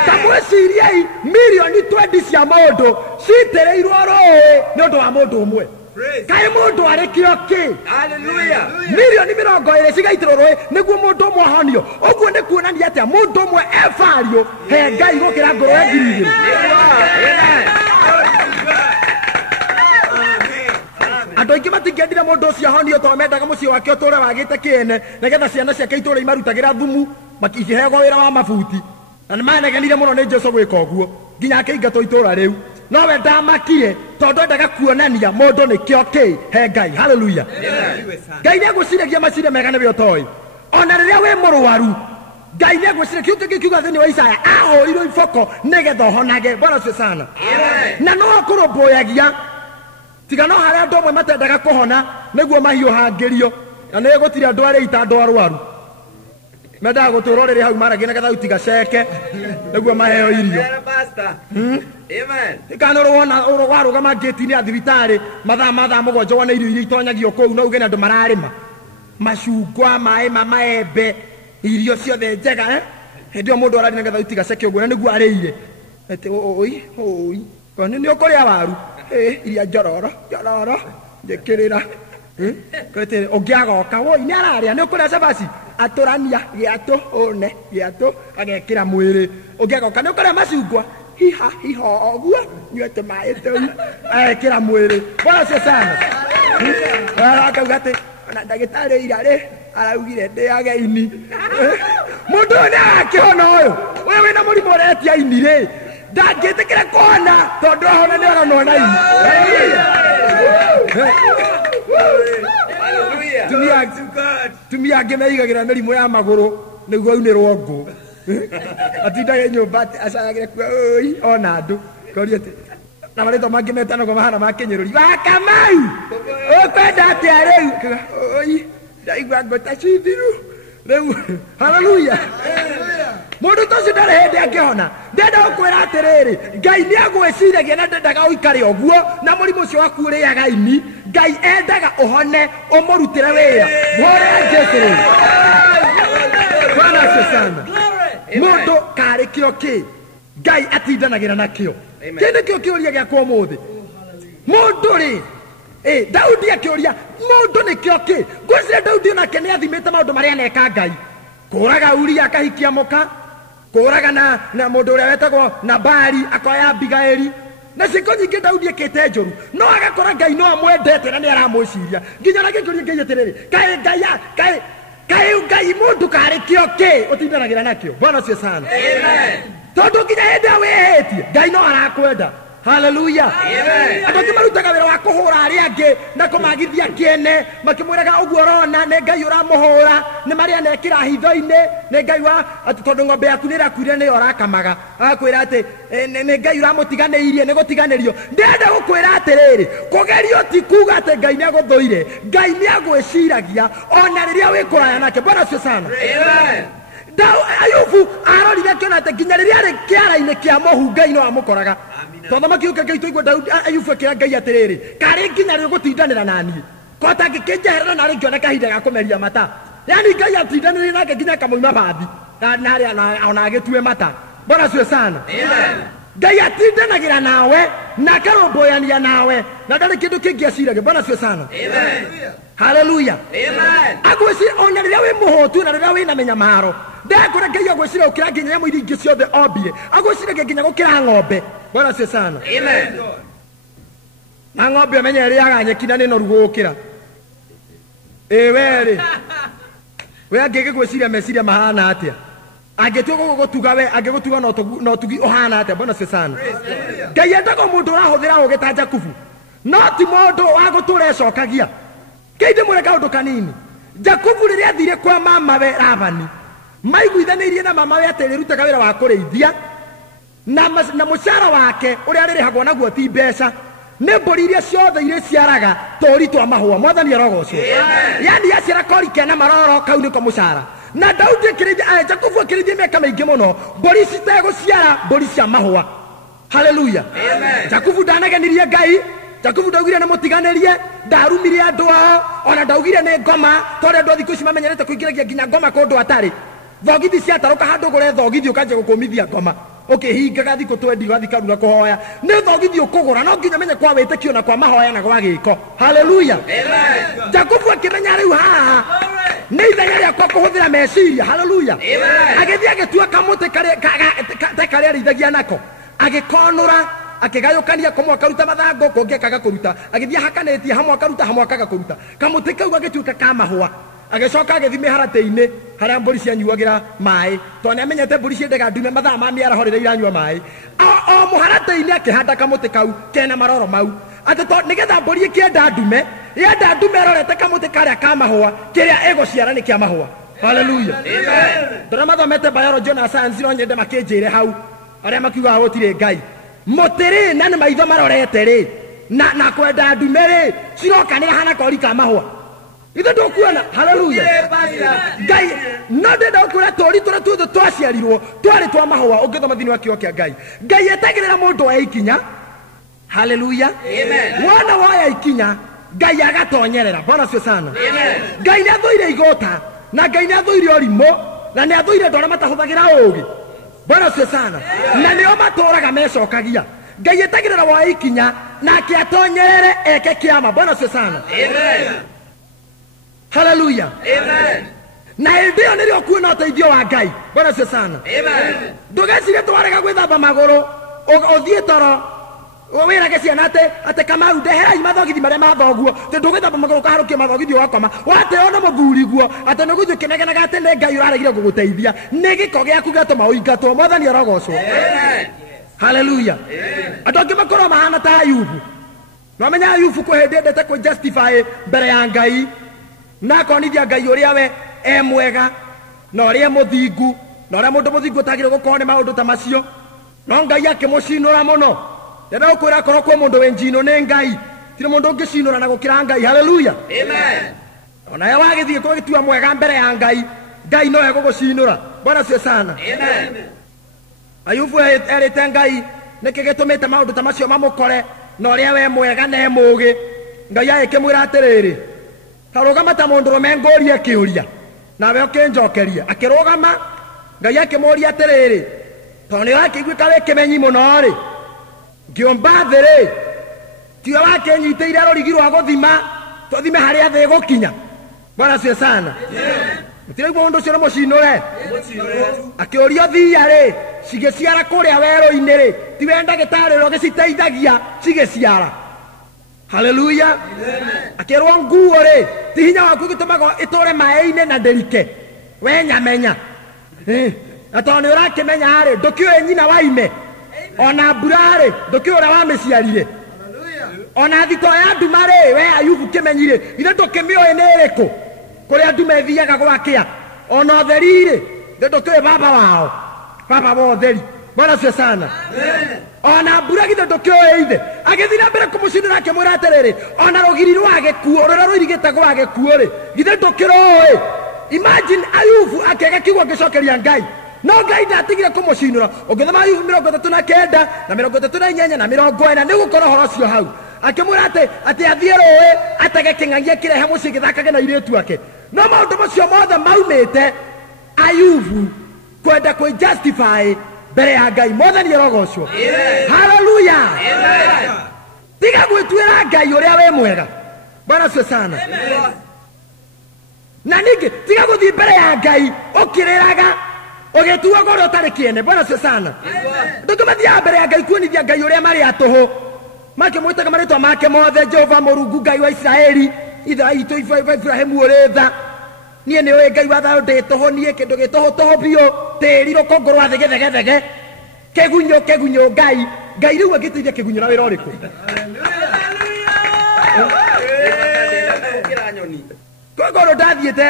ta mwĩciriei milioni 20 cia mũndũ citĩrĩirwo rũĩ nĩ ũndũ wa mũndũ ũmwe kaĩ mũndũ arĩ kĩo kĩ milioni 20 cigaitĩrwo rũĩ nĩguo mũndũ ũmwe ahonio ũguo nĩ kuonania atĩa mũndũ ũmwe ebario he Ngai gũkĩra ngũrwe 2,000 andũ aingĩ matingĩendire mũndũ ũcio ahonio tondũ mendaga mũciĩ wake ũtũũre wagĩte kĩene nĩgetha ciana ciake itũũre imarutagĩra thumu makĩheagwo wĩra wa mabuti na nĩmanegenire mũno nĩ Jesũ gwĩka ũguo nginya akĩingatwo itũũra rĩu nowe ndamakire tondũ endaga kuonania mũndũ nĩ kĩo kĩ he Ngai haleluya Ngai nĩegwĩciragia maciria mega nĩwe ũtoĩ ona rĩrĩa wĩ mũrwaru Ngai nĩegwĩciria kiugo gĩkiuga thĩinĩ wa Isaya ahũrirwo iboko nĩgetha ũhonage Bwana asifiwe sana na no akũrũmbũyagia tiga no harĩa andũ amwe matendaga kũhona nĩguo mahiũhangĩrio na nĩ gũtirĩ andũ arĩa ita andũ arwaru mendaga gũtũũrwo rĩrĩ hau maragia nĩgetha utigaceke nĩguo maheo irio ikanũrwo wona warũgama ngĩti-inĩ ya thibitarĩ mathaa mũgwanja wona irio iria itonyagio kũu no uge nĩ andũ mararĩma macungwa maĩ maembe irio ciothe njega hĩndĩ ĩyo mũndũ arari nĩgetha utigaceke ũguo na nĩguo arĩire nĩ ũkũrĩa waru iria njororo njĩkĩrĩra ũngĩ agoka woi nĩ ararĩa nĩ ũkũrĩa cabaci atũrania gĩatũ ũne gĩatũ agekĩra mwĩrĩ ũngĩ agoka nĩ ũkũrĩa macungwa hiha ũguo nyuĩte maĩ tũu agekĩra mwĩrĩ Bwana asifiwe sana akauga atĩ ona ndagĩtarĩ irarĩ araugire ndĩage ini mũndũ ũyũ nĩ agakĩhona ũyũ wĩna mũrimũ ũretia ini rĩ ndangĩtĩkĩra kũhona tondũ ahona nĩ aronwo na ini tumia angĩ meigagĩra mĩrimũ ya magũrũ nĩguo aunĩrwo ngũ atindage nyũmba acagagĩre kuo ona andũ koria atĩ na marĩtwa mangĩ metanagwo mahana ma kĩnyũrũri Wakamau ũkwenda atĩa rĩu ndaigua ngũta cithiru rĩu haleluya mũndũ tũcio ndarĩ hĩndĩ angĩhona ndenda gũkwĩra atĩrĩrĩ Ngai nĩagwĩciragia na ndendaga ũikare ũguo na mũrimũ ũcio waku ũrĩaga ini Ngai endaga ũhone ũmũrutĩre wĩra hũra Jesũ rĩu Bwana asifiwe sana mũndũ karĩ kĩo kĩ Ngai atindanagĩra nakĩo kĩndũ kĩo kĩũria gĩakwa ũmũthĩ mũndũ rĩ Daudi akĩũria mũndũ nĩ kĩo kĩ ngwĩciria Daudi onake nĩ athimĩte maũndũ marĩa aneka Ngai kũraga Uria akahikia mũka kũraga na mũndũ ũrĩa wetagwo Nabali akoya Abigaili na ciĩko nyingĩ Daudi ekĩte njũru no agakora Ngai no amwendete na nĩ aramwĩciria nginya na gĩkũria Ngai atĩrĩrĩ kaĩ Ngai mũndũ karĩ kĩo kĩ ũtindanagĩra nakĩo Bwana asifiwe sana tondũ nginya hĩndĩ wĩhĩtie Ngai no arakwenda haleluya andũ angĩ marutaga wĩra wa kũhũra arĩa angĩ na kũmagithia kĩene makĩmwĩraga ũguo ũrona nĩ Ngai ũramũhũra nĩ marĩa nekĩra hitho-inĩ nĩ Ngai wa atĩ tondũ ng'ombe yaku nĩ ĩrakuire nĩyo ũrakamaga agakwĩra atĩ nĩ Ngai ũramũtiganĩirie nĩ gũtiganĩrio ndenda gũkwĩra atĩrĩrĩ kũgerio ti kuuga atĩ Ngai nĩagũthũire Ngai nĩagwĩciragia ona rĩrĩa wĩ kũraya nake Bwana asifiwe sana Ayubu arorire akĩona atĩ nginya rĩrĩa arĩ kĩara-inĩ kĩa mũhu Ngai no amũkoraga tondũ makiuka Ngai tũigua Daudi Ayubu akĩra Ngai atĩrĩrĩ karĩ nginya rĩ gũtindanĩra naniĩ kota ngĩkĩnjeherera narĩ ngĩona kahinda ga kũmeria mata yani Ngai atindanĩrĩ nake nginya akamoima bathi ona agĩtue mata Bwana asifiwe sana Ngai atindanagĩra nawe na akarũmbũyania nawe na ndarĩ kĩndũ kĩngĩ aciragia Bwana asifiwe sana haleluya agwĩciria ona rĩrĩa wĩ mũhũtu na rĩrĩa wĩna menyamaro ndekũra Ngai agwĩciria gũkĩra nginya nyamũ iria ingĩ ciothe ombie agwĩciragia nginya gũkĩra ng'ombe Bwana asifiwe sana na ng'ombe ũmenye ĩrĩaga nyeki na nĩ noru gũkĩra we angĩgĩgwĩciria meciria mahana atĩa angetua gugutuga we angegutuga no tugi ohana ate bona sesana Ngai endaga mundu urahuthira uge ta Jakubu no ti mundu wa guturecokagia keinde mure kaundu kanini Jakubu riria athire kwa mama we Labani maiguithanirie na mama we atirutaga wira wa kureithia na mucara wake uria ririhagwo naguo ti mbeca ne mburi iria ciothe iria ciaraga tori twa mahua mwathani arogocwo yani yaciara kori kena maroro kau niko mucara na Daudi kirija Jakubu kirija meka maingi muno mburi citeguciara mburi cia mahua haleluya Jakubu ndanaganirie Ngai Jakubu ndaugire na mutiganirie ndarumirie andu ao ona ndaugire ni ngoma tori andu thiku ici mamenyerete kuingiragia nginya ngoma kundu atari thogithi ciataruka handu gore thogithi ukanje gukumithia ngoma ukihingaga thiku 20 gathika ruga kuhoya ni thogithi ukugura no nginya menye kwa witikio na kwa mahoya na kwa giko haleluya amen Jakubu akimenya riu haha ni ithenya ria kwa kuhuthira meciria haleluya agithia agitua kamuti kare arithagia nako agikonura akigayukania komwe akaruta mathango konge akaga kuruta agithia hakanetie hamwe akaruta hamwe akaga kuruta kamuti kau agituika kamahua agicoka agithime harate-ini haria mburi cianyuagira mai to ni amenyete mburi ciendaga ndume mathaa ma miaraho riria iranyua mai o muharate-ini akihanda kamuti kau kena maroro mau ati to nigetha mburi ikienda ndume yenda ndume rorete kamuti karia kamahua kiria eguciara ni kia mahua haleluya amen ndona mathomete biology na science no nyende makinjire hau aria makiuga gutire Ngai mutiri na ni maitho marorete ri na kwenda ndume ri cirokanira hana kori ka mahua ithe ndukuona haleluya Ngai no ndenda ukura tori tura tuothe twaciarirwo twari twa mahua ungithoma thini wa kio kia Ngai etagirira mundu wa ikinya haleluya amen wana waya ikinya Ngai agatonyerera bona cio sana amen Ngai ni athuire igota na Ngai ni athuire orimo na ni athuire ndora matahuthagira ugi bona cio sana na nio maturaga mecokagia Ngai etagirira wa ikinya na akiatonyerere eke kiama bona cio sana amen haleluya amen na ndio nirio kuona uteithio wa Ngai bona cio sana amen ndugecire twarega gwithamba maguru uthie toro wira ciana ate Kamau ndehera mathogithi maria mathoguo te ndugithamba maguru kaharukia mathogithi wakoma wate ona muthuri guo ate niguthio kinegenaga ate ne Ngai uraregire guguteithia ni giko giaku gatuma uingatwo mwathani arogocwo amen haleluya andu angi makorwo mahana ta Ayubu no menya Ayubu kuhendete ku justify mbere ya Ngai na konithia Ngai uria we mwega na uria muthingu na uria mundu muthingu tagire gukorwo ni maundu ta macio no Ngai akimucinura muno ndenda ukwira korwo kwa mundu wenjino ni Ngai tire mundu ungicinura na gukira Ngai haleluya amen ona ya wagithie kwa gitua mwega mbere ya Ngai Ngai no egugucinura bona cio sana amen Ayubu erite Ngai niki gitumite maundu ta macio mamukore na uria we mwega na mugi Ngai aikimwira atiriri tarugama ta mundu rumengoria kiuria nawe ukinjokeria akirugama Ngai akimuria atiriri to ni wakiguika we kimenyi muno ri ngiomba thiri tio wake nyiteire rorigi rwa guthima tuthime haria thi gukinya bona cio sana mutire mundu ucio mucinure akiuria thia ri cigiciara kuria wero-ini ri ti wenda gitari ro giciteithagia cigiciara haleluya akirwo nguo ri ti hinya waku gitumaga itore mai-ini na nderike we nyamenya atoni urakimenya ri ndukioe nyina waime ona burare ndukiura wa miciarire ona thito ya ndumare we Ayubu kimenyire ithe ndukimioe niriku kuria ndume thiaga gwakia ona therire ndukioe baba wao baba wa theri bona cio sana ona mbura githe ndukioe ithe agithira mbere kumucinira akimwira atiriri ona rugiri rwage kuo rura ruirigite gwage kuo ri githe ndukiroe imagine Ayubu akega kiugo gicokeria Ngai no Ngai ndatigire kumucinura ungithoma Ayubu 39 na 38 na 40 ni gukora horo cio hau akimwira ati athie roe atege kingagia kirehe muci githakage na iretu ake no maundu macio mothe maumite Ayubu kwenda ku justify mbere ya Ngai mwathani arogocwo haleluya tiga gwitwira Ngai uria we mwega bona cio sana na ningi tiga guthii mbere ya Ngai ukiriraga ugetua gore utari kiene bona cio sana ndukumathia mbere ya Ngai kuonithia Ngai uria mari atuhu makimwitaga maritwa make mothe Jehova Murungu Ngai wa Israeli itha itu Ibrahimu uritha nie ni we Ngai wa thayo ndituhonie kindu gituhu toho bio tĩri rũkũngũ rwa thegethege kegunyo ngai rĩu angĩteithia kĩgunyũ na wĩra ũrĩkũ? Koguo ndathiĩte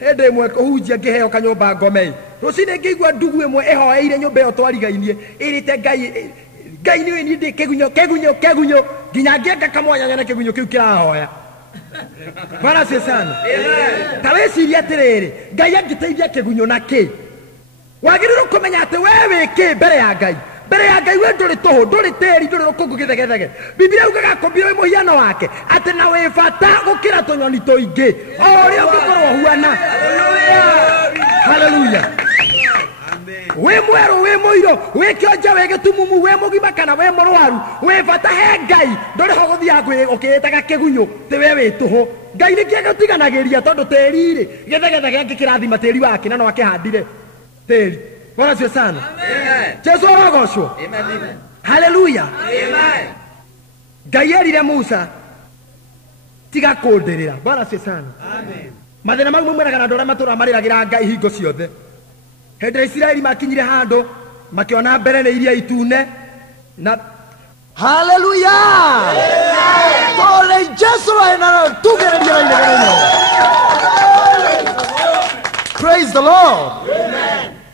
hĩndĩ ĩmwe kũhunjia ngĩheo kanyũmba ngome rũcinĩ ngĩigua ndugu ĩmwe ĩhoeire nyũmba ĩyo twarigainie ĩrĩte ngai nĩ niĩ ndĩ kĩgunyũ nginya ngĩenga kamwanya nyone kĩgunyũ kĩu kĩrahoya. Bwana asifiwe sana. Ta wĩcirie atĩrĩrĩ, ngai angĩteithia kĩgunyũ na kĩ? Wagĩrĩirwo kũmenya atĩ we wĩ kĩ mbere ya ngai? Mbere ya ngai we ndũrĩ tũhũ, ndũrĩ tĩri, ndũrĩ rũkũngũ gĩthegethege. Biblia yugaga akombire wĩ mũhiano wake atĩ na wĩ bata gũkĩra tũnyoni tũingĩ o ũrĩa ũngĩkorwo huana. Haleluya. We mweru, we mũiro, we kĩonja, we gĩtumumu, we mũgima kana we mũrwaru, we bata he ngai. Ndũrĩ ho gũthiaga ũkĩĩtaga kĩgunyũ tĩ we wĩ tũhũ. Ngai nĩkĩo gũtiganagĩria tondũ tĩri-rĩ gĩthegethege gĩkĩrathima tĩri wake na no akĩhandire tĩri. Bwana asifiwe sana. Jesu arogocwo. Haleluya. Ngai erire Musa tiga kũndĩrĩra. Bwana asifiwe sana. Mathĩna mau maumanaga na andũ arĩa matũũraga marĩragĩra ngai hingo ciothe. Hĩndĩ Isiraeli makinyire handũ makĩona mbere nĩ iria itune na haleluya. Tole Jesu ena tugereria ine. Praise the Lord.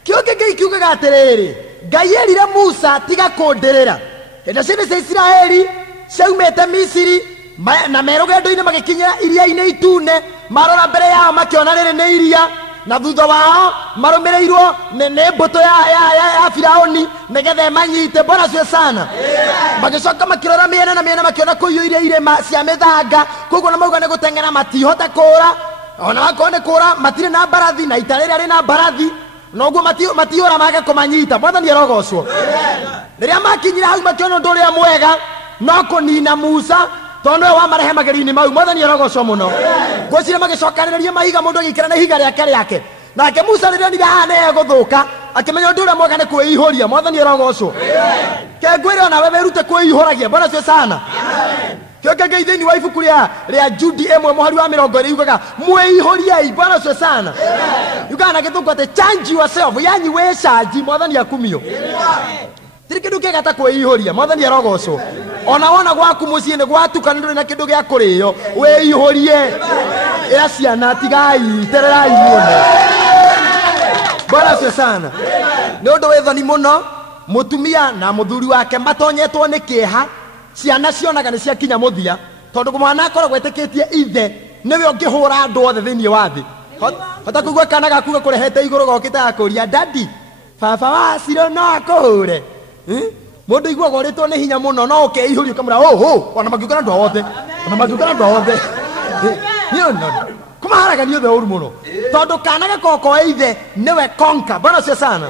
Kĩoke ngai kiugaga atĩrĩrĩ, ngai erire Musa tiga kũndĩrĩra. Hĩndĩ ciothe cia Isiraeli ciaumĩte Misiri na merũgendo-inĩ magĩkinyĩra iria-inĩ itune, marora mbere yao makĩona rĩrĩ nĩ iria, na thutha wao marũmĩrĩirwo nĩ mbũtũ ya Firaũni nĩgetha manyite. Bwana asifiwe sana. Magĩcoka makĩrora mĩena na mĩena makĩona kũiyũire irĩma cia mĩthanga, koguo na mauga nĩ gũteng'era matihota kũũra, ona wakorwo nĩ kũũra matirĩ na mbarathi na ita rĩrĩa rĩna mbarathi, noguo matihũra mage kũmanyita. Mwathani arogocwo. Rĩrĩa makinyire hau makĩona ũndũ ũrĩa mwega no kũnina Musa tondũ we wamarehe magerio-inĩ mau. Mwathani arogocwo mũno. Ngwĩciria magĩcokanĩrĩria mahiga, mũndũ agĩikara na ihiga rĩake nake Musa rĩrĩa onire haha nĩ egũthũka akĩmenya ũndũ ũrĩa mwega nĩ kwĩihũria. Mwathani arogocwo. Ke ngwĩre ona we wĩrute kwĩihũragia. Bwana asifiwe sana. Kĩoke ngai thĩinĩ wa ibuku rĩa Judi 1 mũhari wa 20 yugaga mwĩihũriei. Bwana asifiwe sana. Yugaga na gĩthũngũ atĩ change yourself, yani wĩcanji. Mwathani akumio. Tiri kĩndũ kĩega ta kwĩihũria. Mwathani arogocwo. Ona wona gwaku mũciĩ nĩ gwatuka ndũrĩ na kĩndũ gĩa kũrĩo, wĩihũrie. Ĩra ciana tigai tererai muone. Bwana asifiwe sana. Nĩ ũndũ wĩ thoni mũno mũtumia na mũthuri wake matonyetwo nĩ kĩeha, ciana cionaga nĩ ciakinya mũthia tondũ mwana akoragwo etĩkĩtie ithe nĩwe ũngĩhũra andũ othe thĩinĩ wa thĩ. Hota kũigua kana gaku gakũrehete igũrũ gokĩte gakũria, dadi baba wa Ciro no akũhũre. Mũndũ iguaga ũrĩtwo nĩ hinya mũno no ũkeihũria ũkamwĩra ona magiũka na andũ othe, ona magiũka na andũ othe. Kũmaharagania ũthũ ũru mũno tondũ kana gakoragwo ithe nĩwe konka. Bwana asifiwe sana.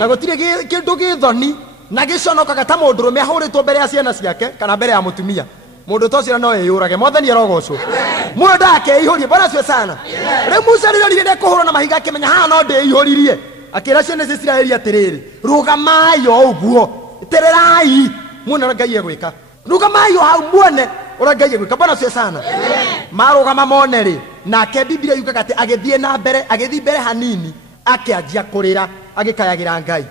Na gũtirĩ kĩndũ gĩthoni na gĩconokaga ta mũndũrũme ahũrĩtwo mbere ya ciana ciake kana mbere ya mũtumia. Mũndũ ta ũcio no eyũrage. Mwathani arogocwo. Mũndũ akeihũrie. Bwana asifiwe sana. Rĩu Musa rĩrĩa onire kũhũrwo na mahiga akĩmenya haha no ndĩihũririe, akĩra ciana cia Isiraeli atĩrĩrĩ, rũgamai o ũguo, tererai muone ũrĩa Ngai egwĩka. Rũgamai o hau muone ũrĩa Ngai egwĩka. Bwana asifiwe sana. Marũgama mone-rĩ, nake Biblia yugaga atĩ agĩthiĩ mbere hanini akĩanjia kũrĩra agĩkayagĩra Ngai.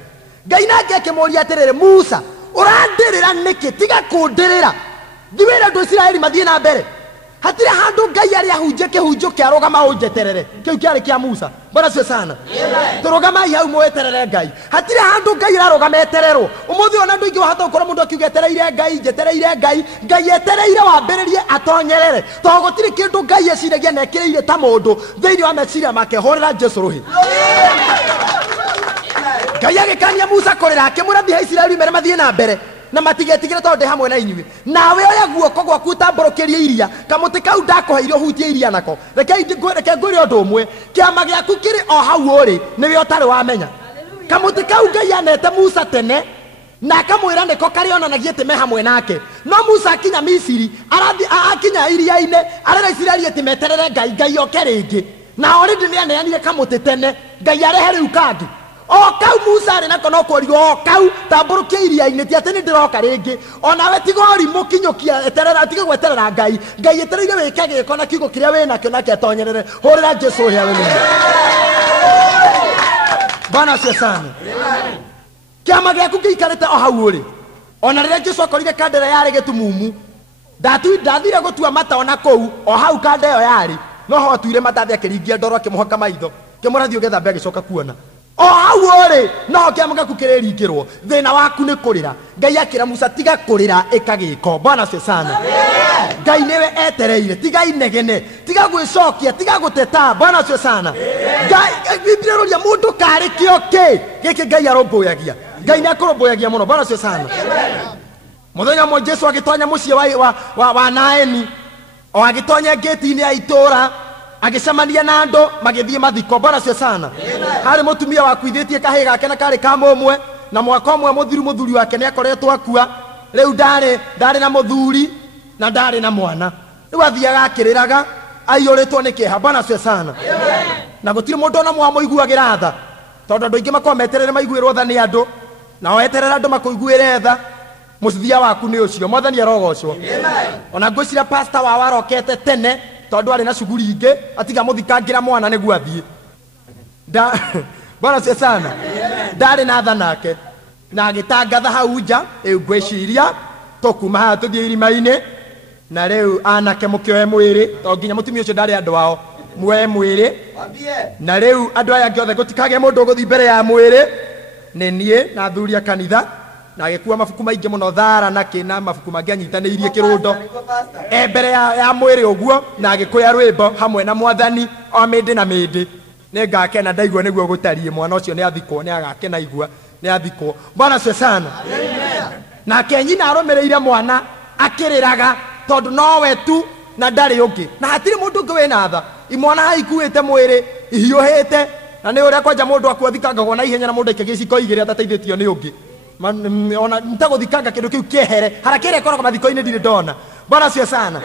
Ngai nake akĩmũũria atĩrĩrĩ, Musa ũrandĩrĩra nĩkĩ? Tiga kũndĩrĩra. Thiwĩra andũ Isiraeli mathiĩ na mbere. Hatirĩ handũ Ngai arĩ ahunjie kĩhunjio kĩa rũgama ũnjeterere. Kĩu kĩarĩ kĩa Musa. Bwana asifiwe sana. Tũrũgamai hau mũeterere Ngai. Hatirĩ handũ Ngai ararũgama etererwo. Ũmũthĩ ona andũ aingĩ wahota gũkorwo mũndũ akiuga etereire Ngai, njetereire Ngai. Ngai etereire wambĩrĩrie atonyerere. Tondũ gũtirĩ kĩndũ Ngai eciragia na ekĩrĩire ta mũndũ thĩinĩ wa meciria make. Hũrĩra Jesũ rũhĩ. Ngai agĩkania Musa kũrĩra akĩmwĩra thiĩ Isiraeli mbere mathiĩ na mbere na matigetigĩre tondũ ndĩ hamwe na inyuĩ. Nawe oya guoko gwaku ũtambũrũkĩrie iria, kamũtĩ kau ndakũheire ũhutie iria nako. Reke ngwĩre ũndũ ũmwe, kĩama gĩaku kĩrĩ o hau ũrĩ, nĩwe ũtarĩ wamenya. Kamũtĩ kau Ngai anete Musa tene na akamwĩra nĩko karĩonanagia atĩ me hamwe nake. No Musa akinya Misiri, akinya iria-inĩ, arera Isiraeli atĩ meterere Ngai oke rĩngĩ. Na already nĩaneanire kamũtĩ tene, Ngai arehe rĩu kangĩ. O kau Musa arĩ nako no kũrirwo o kau tambũrũkia iria-inĩ ti atĩ nĩ ndĩroka rĩngĩ. Onawe tiga ũrimũkinyũkia eterera, tiga gweterera Ngai. Ngai etereire wĩke gĩko na kiugo kĩrĩa wĩnakĩo nake atonyerere. Hũrĩra Jesũ haleluya. Bwana asifiwe sana. Kiama gĩaku gĩikarĩte o hau ũrĩ. Ona rĩrĩa Jesũ akorire kandera yarĩ gĩtumumu, ndathire gũtua mata ona kũu o hau kanda ĩyo yarĩ, no ho atuire mata atĩ akĩringia ndoro akĩmũhoka maitho, kĩmũrathio gĩthambe agĩcoka kuona. O hau ũrĩ no kĩama gĩaku kĩrĩringĩrwo. Thĩna waku nĩ kũrĩra. Ngai akĩra Musa tiga kũrĩra ĩkagĩko. Bwana asifiwe sana. Ngai nĩwe etereire, tiga inegene, tiga gwĩcokia, tiga gũteta. Bwana asifiwe sana. Ngai Biblia mũndũ karĩ kĩo kĩ gĩkĩ Ngai arũmbũyagia. Ngai nĩ akũrũmbũyagia mũno. Bwana asifiwe sana. Mũthenya ũmwe Jesũ agĩtonya mũciĩ wa Naeni, o agĩtonya ngĩti-inĩ ya itũũra, agĩcemania na andũ magĩthiĩ mathiko. Bwana asifiwe sana. Harĩ mũtumia wakuithĩtie kahĩĩ gake na karĩ ka mũmwe, na mwaka ũmwe mũthuri wake nĩ akoretwo akua. Rĩu ndarĩ na mũthuri na ndarĩ na mwana. Rĩu athiaga akĩrĩraga aiyũrĩtwo nĩ kĩeha. Bwana asifiwe sana. Na gũtirĩ mũndũ ona mũiguagĩra tha, tondũ andũ aingĩ makoragwo metereire maiguĩrwo tha nĩ andũ, na weterera andũ makũiguĩre tha, mũcithia waku nĩ ũcio. Mwathani arogocwo. Ona ngwĩciria pastor wao arokete tene tondũ arĩ na cuguri ingĩ, atiga mũthikangĩra mwana nĩguo athiĩ. Bwana asifiwe sana. Ndarĩ na tha nake na agĩtangatha hau nja, rĩu ngwĩciria tũkuma haha tũthiĩ irima-inĩ, na rĩu anake mũkĩoe mwĩrĩ, tondũ nginya mũtumia ũcio ndarĩ andũ ao, muoe mwĩrĩ. Na rĩu andũ aya angĩ othe gũtikagĩa mũndũ ũgũthiĩ mbere ya mwĩrĩ, nĩ niĩ na athuri a kanitha, na agĩkua mabuku maingĩ mũno, thara na kĩna mabuku mangĩ anyitanĩirie kĩrũndo mbere ya mwĩrĩ ũguo, na agĩkũya rwĩmbo hamwe na Mwathani o mĩndĩ na mĩndĩ. Nĩ ngakena ndaigua nĩguo gũtariĩ, mwana ũcio nĩ athikwo, nĩ agakena igua nĩ athikwo. Bwana asifiwe sana. Nake nyina arũmĩrĩire mwana akĩrĩraga tondũ nowe tu na ndarĩ ũngĩ, na hatirĩ mũndũ ũngĩ wĩna tha. Imwana haikuĩte mwĩrĩ ihiũhĩte, na nĩ ũrĩa kwanja mũndũ akuathikangagwo na ihenya na mũndũ aikagia iciko igĩrĩ atateithĩtio nĩ ũngĩ. Ona nitagũthikanga kĩndũ kĩu kĩehere, haraka ĩrĩa ĩkoragwo mathiko-inĩ ndirĩ ndona. Bwana asifiwe sana.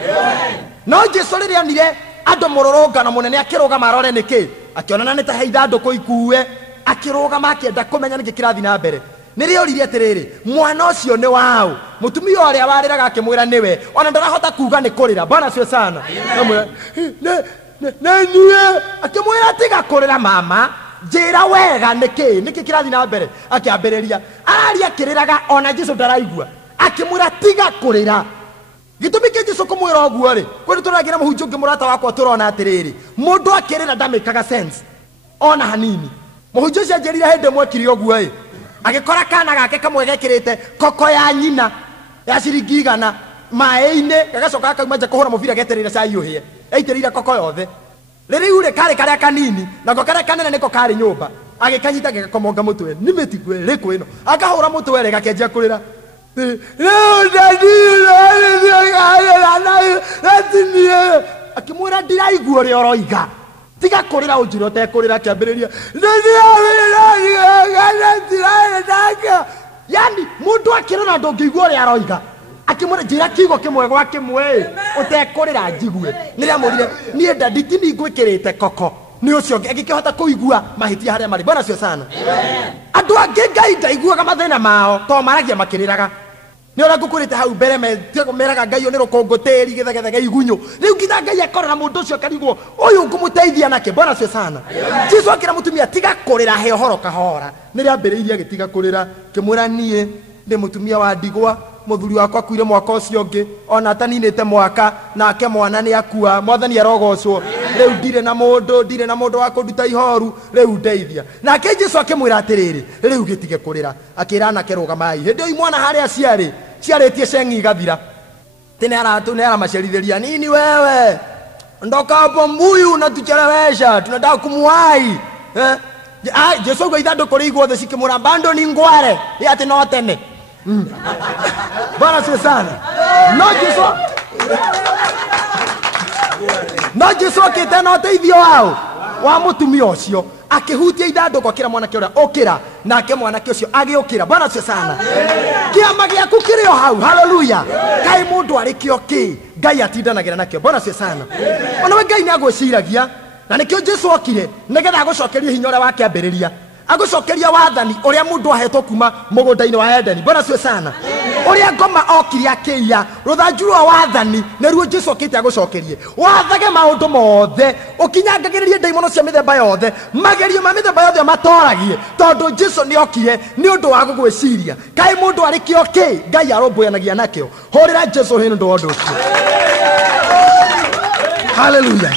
No Jesũ rĩrĩa onire andũ mũrũrũngano mũnene akĩrũgama arore nĩkĩ, akĩonana nĩ ta he ithandũkũ ikue, akĩrũgama akĩenda kũmenya nĩkĩ kĩrathiĩ na mbere. Nĩrĩũririe atĩrĩrĩ, mwana ũcio nĩ waũ? Mũtumia ũrĩa warĩraga akĩmwĩra nĩwe, ona ndarahota kuuga nĩ kũrĩra. Bwana asifiwe sana. Nĩnyue, akĩmwĩra tiga kũrĩra mama, njĩra wega nĩkĩ kĩrathiĩ na mbere. Akĩambĩrĩria araria akĩrĩraga, ona Jesũ ndaraigua, akĩmwĩra tiga kũrĩra. Gĩtũmi kĩa Jesũ kũmwĩra ũguo rĩ, kwĩ nĩtũragĩra mũhunjia ũngĩ mũrata wakwa tũrona atĩrĩrĩ, mũndũ akĩrĩra ndamĩkaga sense ona hanini. Mũhunjia ũcio anjĩrire hĩndĩ ĩmwe ekire ũguo ĩ, agĩkora kana gake kamwe gekĩrĩte koko ya nyina ya ciringi 100 maĩ-inĩ, gagacoka gakauma nja kũhũra mũbira getereire cai ũhĩe, aitĩrĩire koko yothe. Rĩrĩ ure karĩ karĩa kanini, nako karĩa kanene nĩko karĩ nyũmba, agĩkanyita gagakomonga mũtwe, nĩ mĩtiko ĩrĩkũ ĩno, akahũra mũtwe rĩ gakĩanjia kũrĩra. Akĩmwĩra ndiraigua ũrĩa ũroiga, tiga kũrĩra ũnjĩra ũtekũrĩra. Akĩambĩrĩria yani mũndũ akĩrĩra ndũngĩigua ũrĩa aroiga, akĩmwĩra njĩra kiugo kĩmwe gwa kĩmwe ũtekũrĩra njigue. Nĩrĩamwĩrire niĩ ndanditi nĩ ngwĩkĩrĩte koko, nĩ ũcio angĩkĩhota kũigua mahĩtia harĩa marĩ. Bwana asifiwe sana. Andũ angĩ Ngai ndaiguaga mathĩna mao, to maragia makĩrĩraga. Nĩ ũrĩa ngũkũrĩte hau mbere meraga Ngai nĩ rũkũngũ tĩri gĩthegethege igunyũ. Rĩu nginya Ngai akorana mũndũ ũcio akarigwo ũyũ ngũmũteithia nake. Bwana asifiwe sana. Jesũ akĩra mũtumia tiga kũrĩra, he ũhoro kahora. Nĩrĩambĩrĩirie agĩtiga kũrĩra, kĩmwĩra niĩ ndĩ mũtumia wa ndigwa, mũthuri wakwa akuire mwaka ũcio ũngĩ, ona ataninĩte mwaka, nake mwana nĩ akua. Mwathani arogocwo. Rĩu ndirĩ na mũndũ wa kũnduta ihoru, rĩu ndeithia. Nake Jesũ akĩmwĩra atĩrĩrĩ, rĩu gĩtige kũrĩra. Akĩra anake rũgamai. Hĩndĩ ĩyo mwana harĩa ciarĩtie ceng'i igathira, nĩ aramacerithĩria, nini wewe ndoka hapo mbuyu unatuchelewesha, tunataka kumuwai. Jesũ auga ithandũkũ rĩigwo thĩ cikĩmwĩra bando ni ngware atĩ no tene. Bwana asifiwe sana. No Jesũ akĩte na ũteithio wao wa mũtumia ũcio, akĩhutia ithandũkũ, akĩra mwanake ũrĩa ũkĩra, nake mwanake ũcio agĩũkĩra. Bwana asifiwe sana. Kĩama gĩaku kĩrĩ o hau. Haleluya. Kaĩ mũndũ arĩ kĩo kĩ Ngai atindanagĩra nakĩo. Bwana asifiwe sana. Ona we Ngai nĩ agwĩciragia, na nĩkĩo Jesũ okire nĩgetha agũcokerie hinya ũrĩa wakĩambĩrĩria, agũcokeria wathani ũrĩa mũndũ ahetwo kuma mũgũnda-inĩ wa Edeni. Bwana asifiwe sana. uria ngoma okiri akiya ruthanju rwa wathani neruo Jesu okite agucokerie wathage maundu mothe ukinyangagiririe ndaimono cia mithemba yothe magerio ma mithemba yothe matoragie tondu Jesu ni okire ni undu wa gugwiciria kai mundu ari kio ki Ngai aromboyanagia nakio horira Jesu hino ndo undu ucio. Hallelujah.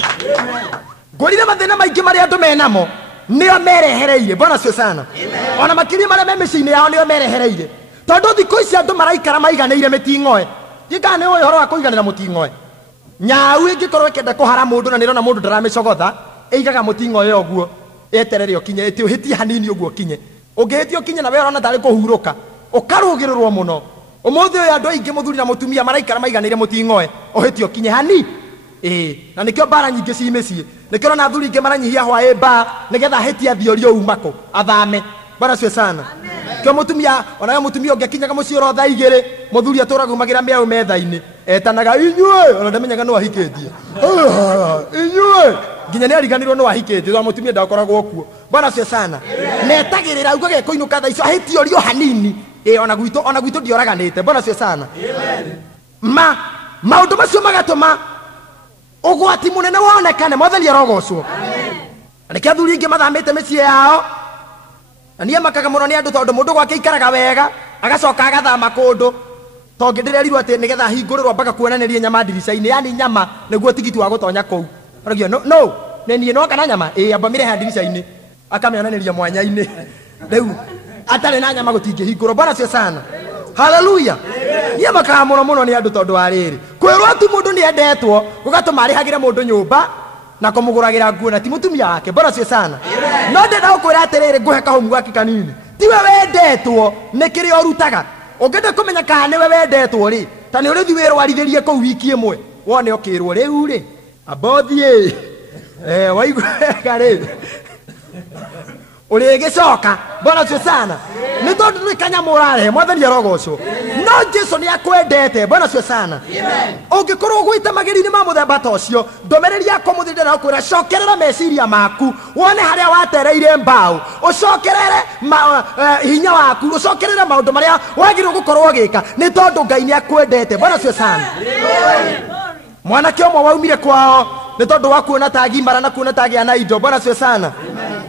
Ngorire mathina maingi mari andu menamo nio merehereire. Bwana sio sana. Ona makiri mara memecini yao nio merehereire tondu thikũ ici andu maraikara maiganĩire mĩting'oe gĩkane ũyũ ũhoro wa kũiganĩra mũting'oe nyau ĩngĩkorwo ĩkĩenda kũhara mũndũ na nĩrona mũndũ ndaramĩcogotha ĩigaga mũting'oe ũguo eterere ũkinye ĩtĩ ũhĩtie hanini ũguo kinye ũngĩhĩtie ũkinye na we ũrona tarĩ kũhurũka ũkarũgĩrĩrwo mũno. Ũmũthĩ ũyũ andũ aingĩ mũthuri na mũtumia maraikara maiganĩire mũting'oe ũhĩtie ũkinye hani na nĩkĩo mbara nyingĩ ci mĩciĩ nĩkĩo na athuri ingĩ maranyihia hwaĩ mbaa nĩgetha ahĩtie athiorio umako athame. Bwana sio sana. Kyo mutumia onayo mutumia ungekinyaga mucioro thaa 2 muthuri aturagumagira meau metha-ini etanaga inyue ona ndamenyaga no ahiketie inyue nginya ni ariganirwo no ahiketie twa mutumia ndakoragwo kuo. Bwana sio sana. Netagirira ugoge koinuka thaa icio ahitio rio hanini ona gwito ndioraganite. Bwana sio sana. Maundu macio magatuma ugwati munene wonekane mwathani arogocwo. Nĩkĩo athuri ingĩ mathamĩte mĩciĩ yao niä makaga må no nä andå tondå må ndå gwake ikaraga wega agacoka agathama kå ndå tongä ndä rerirwo atä nä getha hingå rä rwo mpaka kuonanä ria nyama ndirica-inä yani nyama nä guo tigiti wa gå tonya kå u aragio no nä niä no kana nyama amba mä reha ndirica-inä akamä onanä ria mwanya-inä rä u atarä na nyama gå tingä hingå rwo. Bwana cio sana. Haleluya. Niä makaga må no nä andå tondå wa rä rä kwä rwo atu må ndå nä endetwo gå gatå marä hagä re må ndå nyå mba na kumuguragira nguo na ti mutumia wake. Bwana sio sana. No ndenda ukwira atiriri nguhe kahumu gaki kanini tiwe wendetwo nikiri orutaga ungenda kumenya kana niwe wendetwo ri ta ni urithi wira warithirie ku wiki imwe wone okirwo riu ri abothie waiguega ri urigicoka. Bwana sio sana. Ni tondu ni kanyamurare mwathani arogocwo no Jesu ni akwendete. Bwana sio sana. Ungikorwo gwita mageri-ini ma muthemba ta ucio ndomereri yako muthinde na ukwira cokerera meciria maku wone haria watereire mbao ucokerere hinya waku ucokerere maundu maria wagirwo gukorwo gika ni tondu Ngai ni akwendete. Bwana sio sana. Mwanake omwe waumire kwao ni tondu wa kuona ta agimara na kuona ta agiana indo. Bwana sio sana.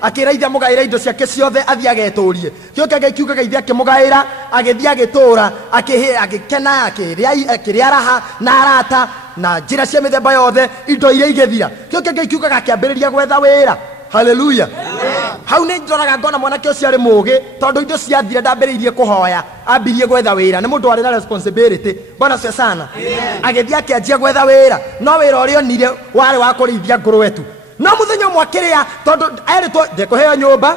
Akiraithia mugaira indo ciake ciothe athii ageturie kioke Ngai kiugaga ithia kimugaira agithii agitura agikena akiria raha na arata na njira cia mithemba yothe indo iria igethira kioke Ngai kiugaga akiambiriria gwetha wira. Haleluya. Hau ni ndoraga ngona mwanake ucio ari mugi tondu indo ciathire ndambiriirie kuhoya ambirie gwetha wira ni mundu ari na responsibility. Bwana sio sana. Agithii akianjia gwetha wira no wira uria onire wari wa kurithia ngurwe tu no muthenya mwakiria tondu eritwo ndekuheo nyumba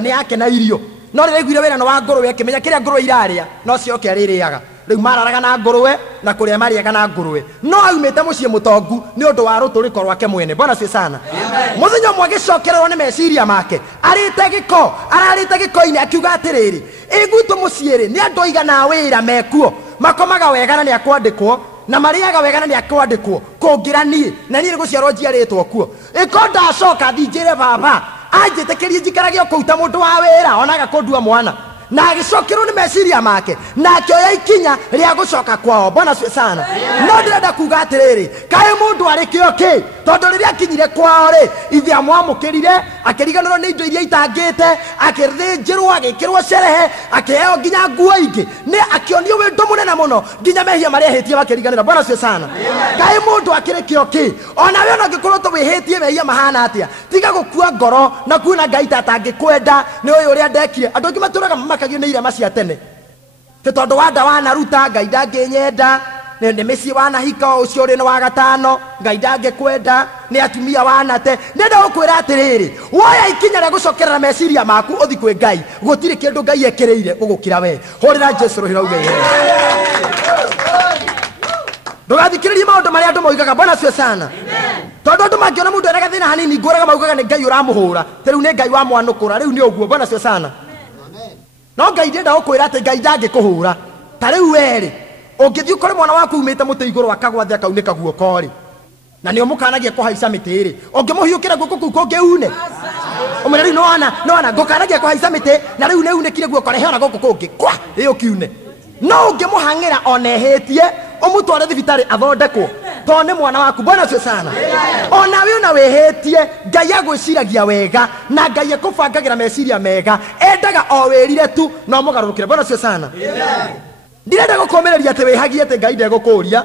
ni yake na irio no riraiguire wira no wa ngurwe akimenya kiria ngurwe iraria no cioke aririaga riu mararaga na ngurwe na kuria mariaga na ngurwe no aumite mucii mutongu ni undu wa ruturiko rwake mwene. Bwana sio sana. Muthenya mwagicokererwo ni meciria make ararite giko-ini akiuga atiriri igwitu muciiri ni andu aigana wira mekuo makomaga wega na ni akwandikwo na mariaga wega na ni akwandikwo kungira nie na nie guciarwo njiaritwo kuo iko ndacoka thinjire baba anjitekerie njikarage okuta mundu wa wira onaga kundua mwana na agicokerwo ni meciria make na akioya ikinya ria gucoka kwao. Bwana sio sana. No ndirenda kuga atiriri kae mundu ari kio ki tondu riria akinyire kwao ri ithi amwamukirire akiriganirwo ni indo iria itangite akithinjirwo agikirwo cerehe akiheo nginya nguo ingi ni akionio wendo munene muno nginya mehia maria ehitie bakiriganira. Bwana sio sana. Kae mundu akiri kio ki ona we no ngikorwo tu wihitie mehia mahana atia tiga gukua ngoro na kuona Ngai tatangikwenda ni uyu uria ndekire andu angi maturaga makagio ni irema cia tene te tondu wanda wanaruta Ngai ndanginyenda ni micii wanahika ucio ri ni wa gatano Ngai ndangikwenda ni atumia wanate nenda gukwira atiriri woya ikinya ria gucokerera meciria maku uthi kwi Ngai gutiri kindu Ngai ekireire gugukira we horira Jesu rohira uge ndugathikiririe maundu maria andu moigaga. Bwana sio sana. Tondu andu mangiona mundu ena gathina hanini nguraga maugaga ni Ngai uramuhura te riu ni Ngai wa mwanukura riu ni uguo. Bwana sio sana. No Ngai ndenda gukwira ati Ngai ndangikuhura ta riu weri ungithi ukore mwana waku umite muti iguru akagwa thi akaunika guoko ri na ni umukanagia kuhaica miti ri ungimuhiukira guoko kuu kungiune umere riu no ana ngukanagia kuhaica miti na riu ne unekire guoko rehe ona guoko kungi kwa iyo kiune no ungimuhangira onehetie umutware thibitari athondekwo to ne mwana waku. Bwana sio sana. Ona we una wehetie Ngai agwiciragia wega na Ngai akubangagira meciria mega endaga o wirire tu no mugarurukire. Bwana sio sana. Ndirenda gukomereria ati wihagie ati Ngai ndegukuria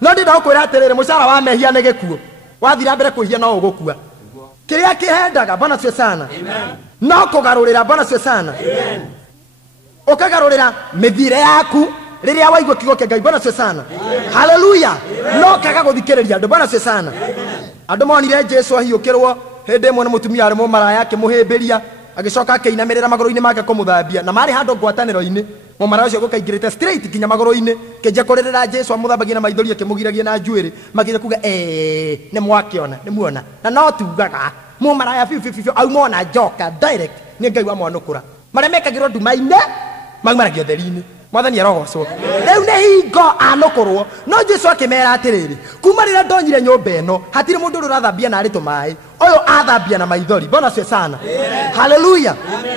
no ndenda gukwira atiriri mucara wa mehia ne gikuo wathira mbere kuhia no ugukua kiria kihendaga. Bwana sio sana. No kugarurira. Bwana sio sana. Ukagarurira mithire yaku riria waigua kigo kia Ngai. Bwana sio sana. Haleluya. No kaga guthikiriria andu. Bwana sio sana. Andu monire Jesu ahiukirwo hindi imwe na mutumia ari mumaraya yake muhimbiria agicoka akinamirira maguru-ini make kumuthambia na mari handu ngwataniro-ini mumaraya ucio gukaingirite straight kinya maguru-ini kija kuririra Jesu amuthambagia na maithori akimugiragia na njuiri makija kuga ni mwakiona ni muona na no tugaga mumaraya fiu aumona joka direct ni Ngai wa mwanukura maria mekagirwo nduma-ine maumaragia utheri-ini. Mwathani arogocwo. Riu ne hingo anukurwo no Jesu akimera atiriri kuma rira ndonyire nyumba eno hatiri mundu urathambia na ari tumai uyu athambia na maithori. Bwana sio sana. Haleluya.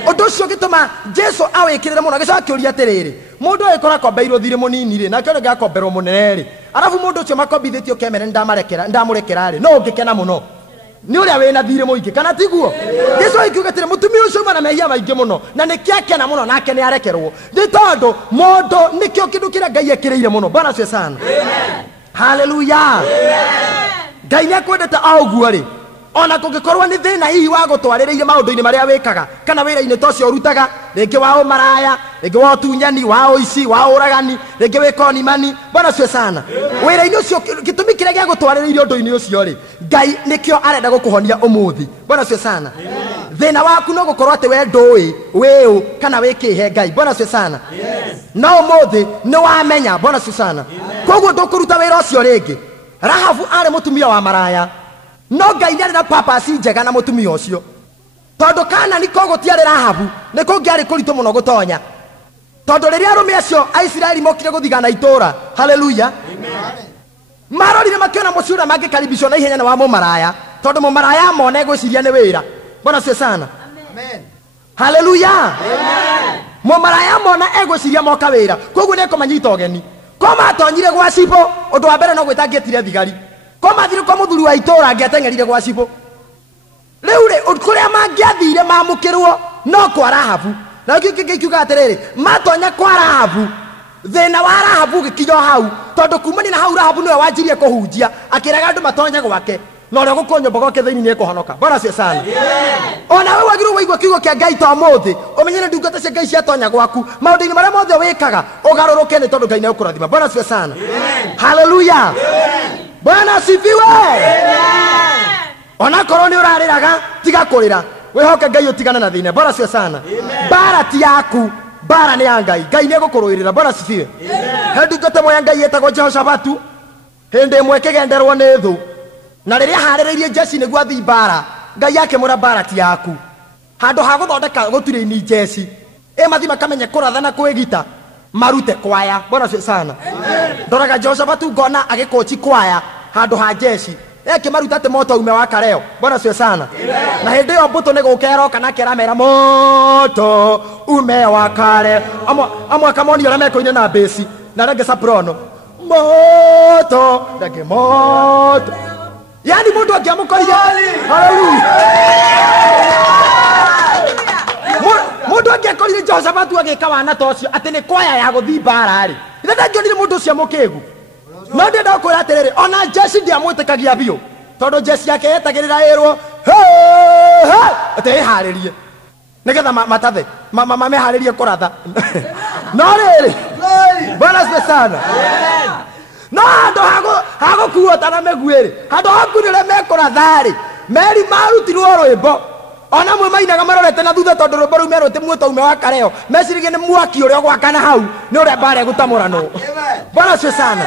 Undu ucio gituma Jesu awikirire muno gicoka kiuria atiriri mundu ayikora kombeirwo thiri munini ri na kio ngakomberwo munene ri arafu mundu ucio makombithitio kemere ndamurekera ri no ungikena muno ni uria wena thire muingi kana tiguo. Jesu akiuga atire mutumia ucio mana mehia maingi muno na nikiakena muno nake ni arekerwo ni tondu mundu nikio kindu kiria Ngai ekiriire muno. Bwana sio sana. Haleluya. Ngai ni akwendete auguo ri ona kungikorwa ni thina hihi wa gutwaririire maundu-ini maria wikaga kana wira-ini tocio urutaga ringi wa umaraya ringi wa utunyani wa uici wa uragani ringi wikoni mani. Bwana sio sana. Wira-ini ucio gitumi kiria gia gutwaririire undu-ini ucio ri Ngai nikio arenda gukuhonia umuthi. Bwana sio sana. Thina waku no gukorwa ati we ndui wiu kana wikihe Ngai. Bwana sio sana. No umuthi ni wamenya. Bwana sio sana. Koguo ndukuruta wira ucio ringi. Rahabu ari mutumia wa maraya no Ngai ni na purpose njega na mutumia ucio tondu kana niko gutiari Rahabu niko ngiari kuritu muno gutonya tondu riria arume acio a Isiraeli mokire guthigana itura. Haleluya. Marorire makiona mucura mangikaribishwo na ihenya na wa mumaraya tondu mumaraya mone gwiciria ni wira. Bwana sio sana. Amen. Haleluya. Mumaraya mona egwiciria moka wira koguo nikumanyita ugeni koma atonyire gwa cibo undu wa mbere no gwitangietire thigari koma thire kwa muthuri wa itura angiatengerire gwa cibo riu ri kuria mangiathire mamukirwo no kwa Rahabu na kiuga atiriri matonya kwa Rahabu thina wa Rahabu gikinyo hau tondu kumani na hau Rahabu niwe wanjirie kuhunjia akiraga andu matonye gwake no ria gukonyo bogo ke thiini ni kuhonoka. Bwana sio sana. Ona wewe wagiru waigwa kiugo kia Ngai to muthi umenyere ndungata cia Ngai cia tonya gwaku maundu-ini maria mothe wikaga ugaruruke ni tondu Ngai ni ukurathima. Bwana sio sana. Haleluya. Bwana asifiwe. Ona korwo ni urariraga tiga kurira wihoke Ngai utigana na thina. Bwana sio sana. Bara ti yaku bara ni ya Ngai. Ngai ni gukuruirira. Bwana asifiwe. Ndungata moya Ngai etagwo Jehoshafatu hindi imwe kigenderwo ni thu na riria haririirie jeshi niguo athii bara Ngai yake mura bara ti yaku handu ha guthondeka gutire-ini jeshi mathi makamenye kurathana kwigita marute kwaya. Bwana sio sana. Ndoraga Jehoshafatu ngona agikochi kwaya handu ha jeshi kimaruta ati moto ume waka leo. Bwana sio sana. Na hindi yo mbuto ni gukero kana kiramera moto ume waka leo amwe akamoni ora meko ine na besi na rege soprano moto rege moto yani mundu akiamukorire. Haleluya. Mundu akiakorire Jehoshafatu agika wana tocio ati ni kwaya ya guthii bara ri itha ngionire mundu ucio mukigu no ndenda kukwira atiriri ona jeshi ndiamwitikagia biu tondu jeshi yake yetagirira irwo ati iharirie nigetha matathe mameharirie kuratha no riri. Bwana sio sana. No handu hagukuo tana meguiri handu hakurire mekurathari meri marutirwo rwimbo ona mwe mainaga marorete na thutha tondu rwimbo ruu merwo ti muoto ume waka leo mecirigie ni mwaki uria gwakana hau ni uria bara gutamurano. Bwana sio sana.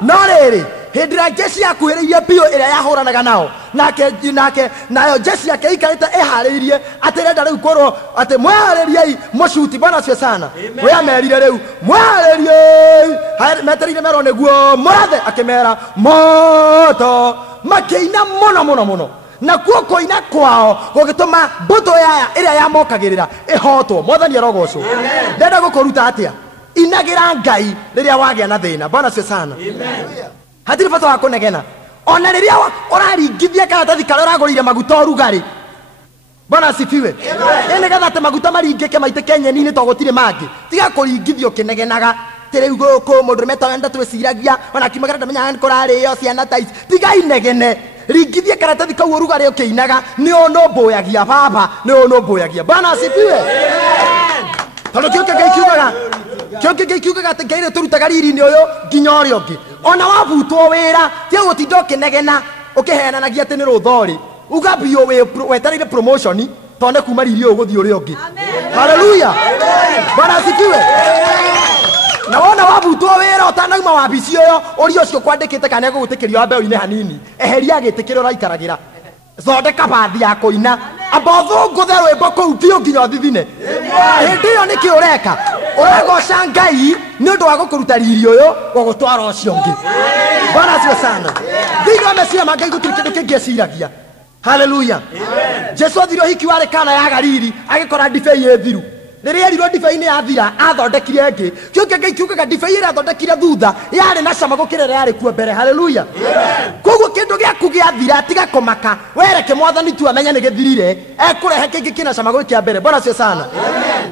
No riri hindi ria jeshi yakuhiriirie biu iria yahuranaga nao nake nayo jeshi yake ikarite ihariirie ati renda riu korwo ati mwehaririei mucuti. Bwana sio sana. We amerire riu mwehaririei metereire merwo niguo murathe akimera moto makiina muno na kuo koina kwao gugituma mbuto yaya iria yamokagirira ihotwo. Mwathani arogocwo. Ndenda gukuruta atia inagira Ngai riria wagia na thina. Bwana asifiwe sana. Hatiri bata wa kunegena ona riria uraringithia karatathi karia uragurire maguta urugari. Bwana asifiwe. Ene gatha te maguta maringike maitike nyeni-ini to gutire mangi. Tiga kuringithio kinegenaga teriu guku mundu meta wenda twiciragia ona kimagara ndamenya nkurariyo ciana ta ici. Tiga inegene ringithia karatathi kau urugari ukiinaga ni ono mboyagia baba ni ono mboyagia. Bwana asifiwe. Tondu kio kiugaga ati Ngai turutaga riri-ini uyu nginya uria ungi ona wabutwo wira tia gutinda ukinegena ukihenanagia ati ni ruthori ugambio wetereire promotion tonde kuma riri uyu guthii uria ungi. Haleluya. Bwana asifiwe. Na wona wabutwo wira utanauma wabici uyu uri ucio kwandikite kana gugutikirio wa mbeu-ini hanini eheria gitikire uraikaragira thondeka bathi ya kuina abothu nguthe rwimbo kuu biu nginya thithine. Hindi iyo niki ureka uregoca Ngai ni undu wa gukuruta riri uyu gugutwara ucio ungi. Bwana asifiwe sana. Thiini wa meciria ma Ngai gutiri kindu kingi eciragia. Haleluya. Jesu athirio hiki wari kana ya Galili agikora ndibei ethiru. Riria erirwo ndibei-ini yathira athondekire ngi. Kio Ngai kiugaga ndibei ira athondekire thutha yari na cama gukira ria yari kuo mbere. Haleluya. Koguo kindu giaku giathira tiga kumaka wereke Mwathani tu amenya ni githirire ekurehe kingi kina cama gukia mbere. Bwana asifiwe sana.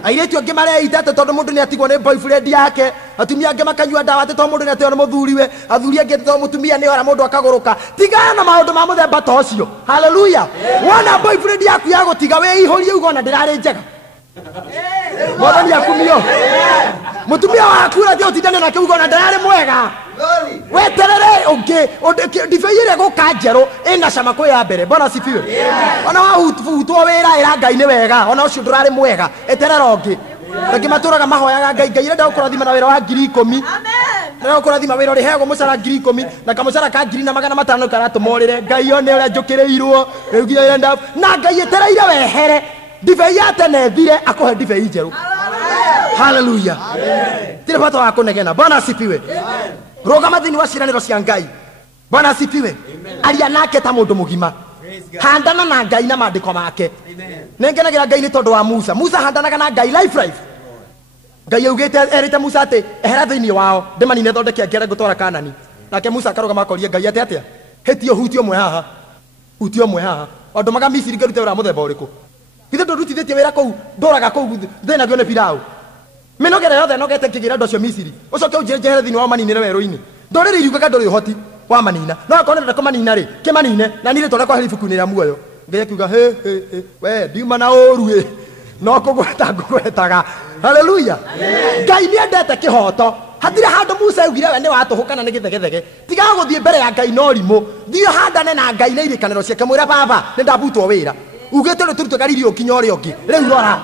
Airetu angi mareitete tondu mundu ni atigwo ni boyfriend yake. Atumia angi makanyua ndawa ati to mundu ni ateo ni muthuriwe. Athuri angi to mutumia ni ora mundu akaguruka. Tigana na maundu ma muthemba ta ucio. Haleluya. Wona boyfriend yaku ya gutiga we ihorie ugo na ndirari njega. Mwathani akumio. Mutumia waku ra thio utindane nake ugo na ndirari mwega. Weterere ungi ndibei guka njeru ina cama kwi ya mbere. Bwana asifiwe. Ona wahutwo wira ira Ngai ni wega ona ucio ndurari mwega eterera ungi. Rangi maturaga mahoyaga Ngai Ngai renda gukurathima na wira wa 10,000. Amen. Renda gukurathima wira uri heagwo mucara 10,000 na kamucara ka 2,500 karatumorire. Ngai one uria njukireirwo riugia renda na Ngai etereire wehere ndibei yate na ethire akuhe ndibei njeru. Haleluya. Tire bata wa kunegena. Bwana asifiwe. Rogama thini wa ciraniro cia Ngai. Bwana asifiwe. Aria nake ta mundu mugima. Handana na Ngai na maandiko make. Nengenagira Ngai ni tondu wa Musa. Musa handanaga na Ngai life. Ngai augite erite Musa ati ehera thini wao ndimanine thondeke ngere gutwara Kanani. Nake Musa akarogama akoria Ngai ati atia hetio hutio mwe haha. Hutio mwe haha. Andu maga Misiri ngarute wira muthemba uriku. Ithe ndurutithitie wira kuu ndoraga kuu thina gione pirau. Minogere yothe nogete kigira ndocio Misiri. Ucoke unjehere thini wa maninire weru-ini. Ndorire iriugaga ndori hoti wa manina. No akonera ko manina ri kimanine na nire tore kwa herifuku-ini ria muoyo. Ngai akiuga he we ndiuma na oru no kugweta ngwetaga. Haleluya. Ngai ni endete kihoto. Hatire handu Musa augire we ni watuhukana ni githegethege. Tiga guthie mbere ya Ngai no rimo. Thio handane na Ngai na irikaniro ciake mwira baba ni ndabutwo wira. Ugite ruturuto gariri ukinya uri ungi. Riu rora.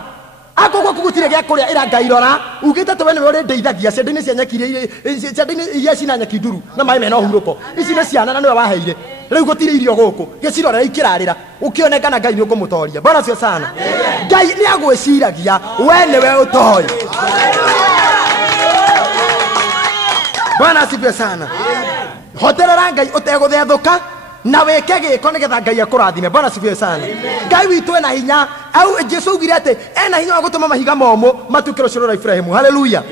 Akogwo kugutire gya kuria ira Ngai rora. Ugite to wene uri ndeithagia ciande-ini cia nyakire ciande-ini iria cina nyakinduru na mai mena huruko. Ici ni ciana na niwe waheire. Riu gutire irio guku. Gicirora ikirarira. Ukionekana Ngai ni ukumutoria. Bwana cio sana. Ngai ni agwiciragia we niwe utoi. Bwana asifiwe sana. Hoterera Ngai uteguthethuka na weke giko nigetha Ngai akurathime. Bwana asifiwe sana. Ngai witu ena hinya au Jesu augire ati ena hinya wa gutuma mahiga momo matukiro ciro Ibrahimu. Haleluya.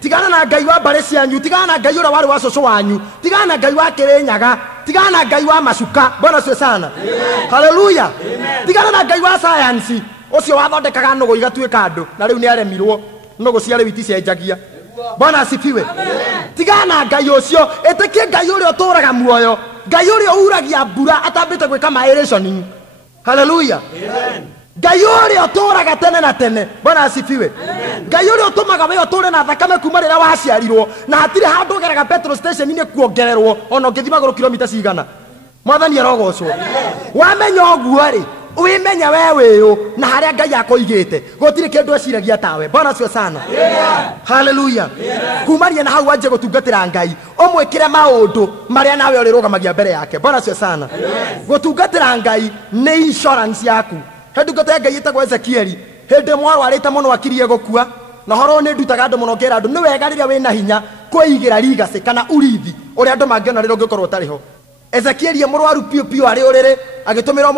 Tigana na Ngai wa mbare cianyu, tigana na Ngai ura wari wa coco wanyu, tigana na Ngai wa Kirinyaga, tigana na Ngai wa macuka. Bwana asifiwe sana. Haleluya. Tigana na Ngai wa science ucio wathondekaga nugu igatuika andu na riu ni aremirwo nugu cia riu iticenjagia. Bwana asifiwe. Tigana na Ngai ucio etikie Ngai uria uturaga muoyo, Ngai uria uragia mbura atambite gwika maeration. Haleluya. Ngai uria uturaga tene na tene. Bwana asifiwe. Ngai uria utumaga we uture na thakame kuma rira waciarirwo na hatire handu geraga petrol station ni kuongererwo ona ngithima guru kilomita cigana. Mwathani arogocwo. Wamenya oguo ri wimenya wewe uyu na haria Ngai akoigite gutire kindu aciragia tawe. Bwana asifiwe sana. Haleluya. Kumaria na hau anje gutungatira Ngai umwikire maundu maria nawe urirugamagia mbere yake. Bwana asifiwe sana. Gutungatira Ngai ni insurance yaku. Hendu gote Ngai itagwo Ezekieli hindi mwaro arite muno akirie gukua na horo ni ndutaga andu muno ngera andu ni wega riria wina hinya kuigira ligase kana urithi uri andu mangiona riro ngikorwo tariho. Ezekieli murwaru piu ari urire agitumira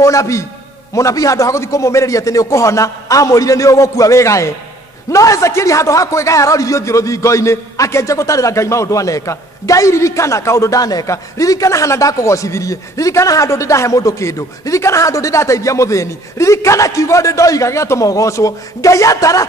munabii handu haguthi kumumereria ati ni ukuhona amurire ni ugukua wegae no Ezekieli handu hakwe Ngai aroririo thiå rũthingo-inĩ akĩanjia gũtarĩra Ngai maũndũ aneka. Ngai ririkana kaũndũ ndaneka, ririkana hana ndakũgocithirie, ririkana handũ ndĩ ndahe mũndũ kĩndũ, ririkana handũ ndĩ ndateithia mũthĩni, ririkana kiugo ndĩ ndoiga gĩgatũma ũgocwo. Ngai atara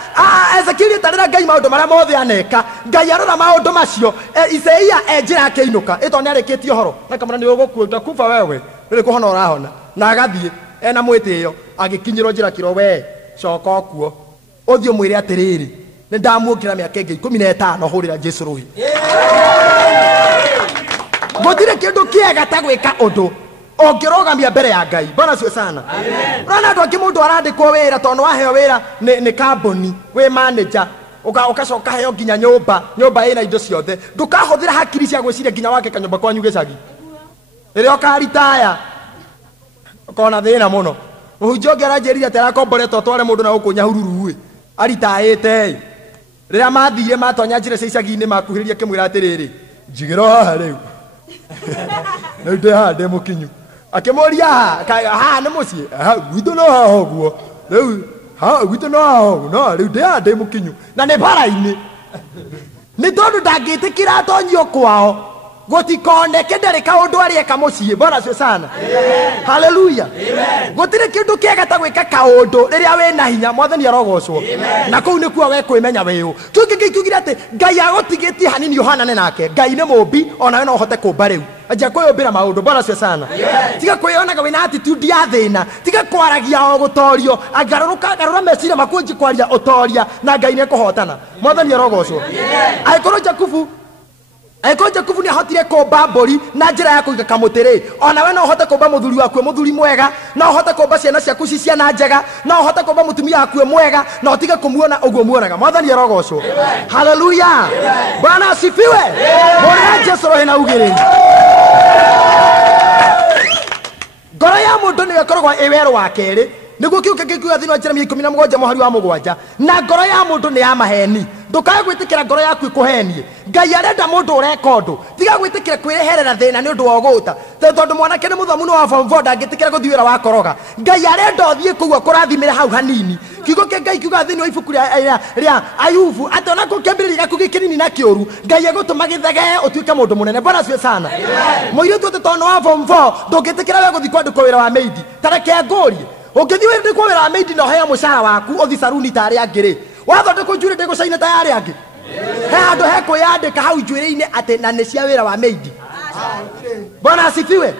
Ezekieli atarĩra Ngai maũndũ marĩa mothe aneka. Ngai arora maũndũ macio. Isaia njĩra akĩinũka ĩto nĩ arĩkĩtie ũhoro na kamana nĩ ũgũkua kufa wewe nĩ kũhona ũrahona na agathiĩ ena mwĩtĩo agĩkinyĩrwo njĩra kĩro we coka okuo ũthiĩ mwĩre atĩrĩrĩ nĩ ndamuongera mĩaka ĩngĩ 15 hũrĩra Jesũ rũhi. Gũtirĩ kĩndũ kĩega ta gwĩka ũndũ ũngĩrũgamia mbere ya Ngai. Bwana asifiwe sana. Rona andũ angĩ mũndũ arandĩkwo wĩra tondũ waheo wĩra nĩ kambuni wĩ manager ukacoka heo nginya nyũmba ĩna indo ciothe ndũkahũthĩra hakiri cia gwĩciria nginya wake kanyũmba kwanyu gĩcagi rĩrĩa ũkaritaya ũkona thĩna mũno. Mũhunjia ũngĩ aranjĩrire atĩ arakomboretwo atware mũndũ na gũkũ Nyahururu aritayĩte rĩrĩa mathire matonya njĩra cia icagi-inĩ makuhĩrĩria kĩmwĩra atĩrĩrĩ njigĩra haha rĩu na ndĩ haha ndĩ mũkinyu akĩmũria haha nĩ mũciĩ gwitũ no haha ũguo rĩu gwitũ no haha ũguo no rĩu ndĩ haha ndĩ mũkinyu na nĩ bara-inĩ nĩ tondũ ndangĩtĩkĩra atonyio kwao gũtikoneke ndarĩ kaũndũ arĩeka mũciĩ. Bwana asifiwe sana. Haleluya. Gũtirĩ kĩndũ kĩega ta gwĩka kaũndũ rĩrĩa wĩna hinya Mwathani arogocwo na kũu nĩkuo we kwĩmenya wĩũ. Kĩngĩ kiugire atĩ Ngai agũtigĩtie hanini ũhanane nake. Ngai nĩ mũmbi ona we no ũhote kũmba rĩu anjia kwĩyũmbĩra maũndũ. Bwana asifiwe sana. Tiga kwĩyonaga wĩna attitude ya thĩna, tiga kwaragia o gũtorio, garũra meciria maku nji kwaria ũtoria na Ngai nĩ ekũhotana. Mwathani arogocwo. Angĩkorwo Jakubu nĩ ahotire kũmba mbũri na njĩra ya kũiga kamũtĩ-rĩ, ona we no ũhote kũmba mũthuri waku mũthuri mwega, no ũhote kũmba ciana ciaku ci ciana njega, no ũhote kũmba mũtumia waku mwega na ũtige kũmuona ũguo muonaga. Mwathani arogocwo. Haleluya. Bwana asifiwe. Mũrĩa Jesũ rohe na ugĩrĩri. Ngoro ya mũndũ nĩyo ĩkoragwo ĩ werũ wa kerĩ nĩguo kiugo gĩkiuga thĩinĩ wa Jeremia 17 mũhari wa 7 na ngoro ya mũndũ nĩ ya maheni. Ndũkae gwĩtĩkĩra ngoro yaku ĩkũhenie. Ngai arenda mũndũ ũreka ũndũ, tiga gwĩtĩkĩra kwĩreherera thĩna nĩ ũndũ wa ũgũta tondũ mwanake nĩ mũthomu nĩ wa form 4 ndangĩtĩkĩra gũthiĩ wĩra wa koroga. Ngai arenda ũthiĩ kũu akũrathimĩre hau hanini. Kiugo kĩa Ngai kiuga thĩinĩ wa ibuku rĩa Ayubu atĩ ona kũngĩambĩrĩria gaku gĩkĩnini na kĩũru Ngai egũtũma gĩthegee ũtuĩke mũndũ mũnene. Bwana asifiwe sana. Mũirĩtu atĩ tondũ wa form 4 ndũngĩtĩkĩra we gũthiĩ kwandĩkwo wĩra wa maidi. Tareke ngũrie ũngĩthiĩ wĩra wĩra wa maidi na ũheo mũcara waku ũthiĩ saruni ta arĩa angĩ-rĩ wathondekwo njuĩrĩ ndĩgũcaina ta ya arĩa angĩ he handũ he kwĩyandĩka hau njuĩrĩ-inĩ atĩ na nĩ cia wĩra wa maidi. Bwana asifiwe.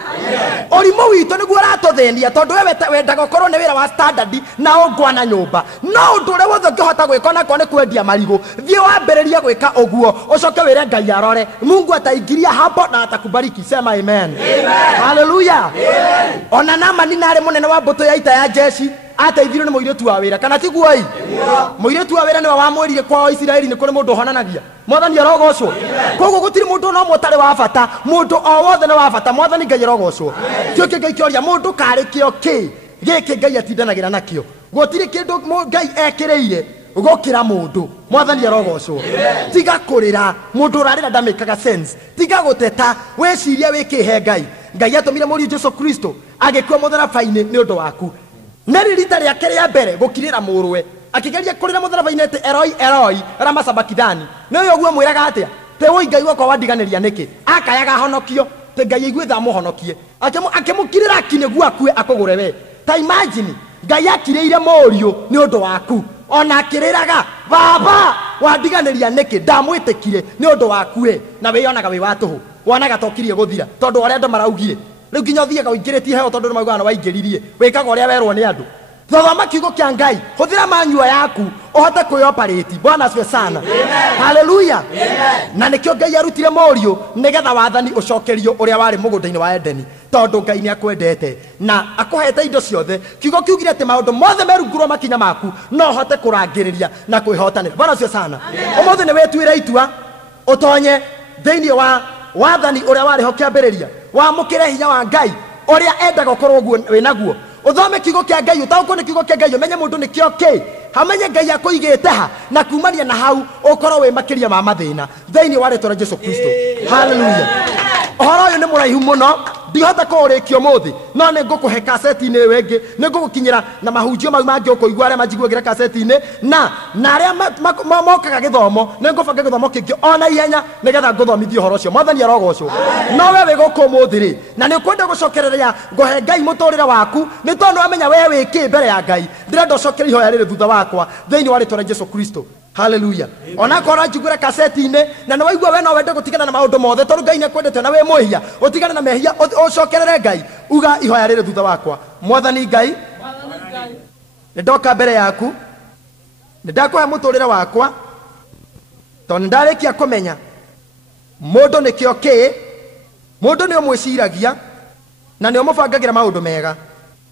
Ũrimũ witũ nĩguo ũratũthĩnia tondũ we wendaga ũkorwo nĩ wĩra wa standard na ũngwana nyũmba, no ũndũ ũrĩa wothe ũngĩhota gwĩka onakwo nĩ kwendia marigũ thiĩ wambĩrĩrie gwĩka ũguo ũcoke wĩre Ngai arore. Mungu ataingiria hapo na atakubariki. Sema amen. Haleluya. Ona Naamani narĩ mũnene wa mbũtũ ya ita ya jeshi ateithirio nĩ mũirĩtu wa wĩra kana tiguo-ĩ mũirĩtu wa wĩra nĩwe wamwĩrire kwao Isiraeli nĩ kũrĩ mũndũ ũhonanagia. Mwathani arogocwo. Koguo gũtirĩ mũndũ no mũtarĩ wa bata, mũndũ o wothe nĩ wa bata. Mwathani Ngai arogocwo. Kĩo Ngai kĩoria mũndũ karĩ kĩo gĩkĩ Ngai atindanagĩra nakĩo. Gũtirĩ kĩndũ Ngai ekĩrĩire gũkĩra mũndũ. Mwathani arogocwo. Tiga kũrĩra mũndũ ũrarĩra ndamĩkaga sense, tiga gũteta wĩcirie wĩkĩhe Ngai. Ngai atũmire mũriũ Jesũ Kristo agĩkua mũtharaba-inĩ nĩ ũndũ waku. Nĩ rita rĩake rĩa mbere gũkirĩra mũrũwe akĩgeria kũrĩra mũtharaba-inĩ atĩ Eloi Eloi lama sabakithani. Nĩ ũyũ ũguo mwĩraga atĩa te woi Ngai wakwa wandiganĩria nĩkĩ akayaga honokio te Ngai aigue tha mũhonokie akĩmũkirĩra akinĩguo akue akũgũre we. Ta imagine Ngai akirĩire mũriũ nĩ ũndũ waku ona akĩrĩraga baba wandiganĩria nĩkĩ ndamwĩtĩkire nĩ ũndũ waku na wĩyonaga wĩ wa tũhũ wonaga tokirie gũthira tondũ ũrĩa andũ maraugire rĩu nginya ũthiaga ũingĩrĩtie heo tondũ nĩmaugaga nĩ waingĩririe wĩkaga ũrĩa werwo nĩ andũ. Thoma kiugo kĩa Ngai hũthĩra manyua yaku ũhote kwĩoperate. Bwana asifiwe sana. Haleluya. Na nĩkĩo Ngai arutire mũriũ nĩgetha wathani ũcokerio ũrĩa warĩ mũgũnda-inĩ wa Edeni tondũ Ngai nĩ akwendete na akũhete indo ciothe. Kiugo kiugire atĩ maũndũ mothe merungũrwo makinya maku no ũhote kũrangĩrĩria na kwĩhotanĩra. Bwana asifiwe sana. Ũmũthĩ nĩ wĩtuĩre itua ũtonye thĩinĩ wa wathani ũrĩa warĩ ho kĩambĩrĩria wamũkĩre hinya wa Ngai ũrĩa endaga ũkorwo wĩnaguo. Uthome kiugo kĩa Ngai utaũkwo nĩ kiugo kĩa Ngai umenye mũndũ nĩ kĩo kĩ hamenye Ngai akũigĩte ha na kumania na hau ũkorwo wĩ makĩria ma mathĩna thĩinĩ wa rĩtwa rĩa Jesũ Kristo. Haleluya. Ũhoro ũyũ nĩ mũraihu mũno ndihota kũrĩkio mũthĩ no nĩ ngũkũhe kaseti-inĩ ĩyo ĩngĩ nĩ ngũgũkinyĩra na mahunjio mau mangĩ ũkũigua arĩa manjiguagĩra kaseti-inĩ na arĩa mokaga gĩthomo nĩ ngũbanga gĩthomo kĩngĩ ona ihenya nĩgetha ngũthomithie ũhoro ũcio. Mwathani arogocwo. No we wĩ gũkũ mũthĩ-rĩ na nĩ ũkwenda gũcokereria ngũhe Ngai mũtũrĩre waku nĩ tondũ wamenya we wĩkĩ mbere ya Ngai. Ndĩrenda ũcokere ihoya rĩrĩ thutha wakwa thĩinĩ wa rĩtwa rĩa Jesũ Kristo. Hallelujah. Ona korwo njiguĩra kaseti-inĩ na nĩ waigua we no wende gũtigana na maũndũ mothe tondũ Ngai nĩekwendete na we mwĩhia ũtigane na mehia ũcokerere Ngai. Uga ihoya rĩrĩ thutha wakwa. Mwathani Ngai, nĩndoka mbere yaku, nĩndakũhe mũtũrĩre wakwa tondũ nĩndarĩkia kũmenya mũndũ nĩkĩo kĩ, mũndũ nĩ ũmwĩciragia na nĩ ũmũbangagĩra maũndũ mega.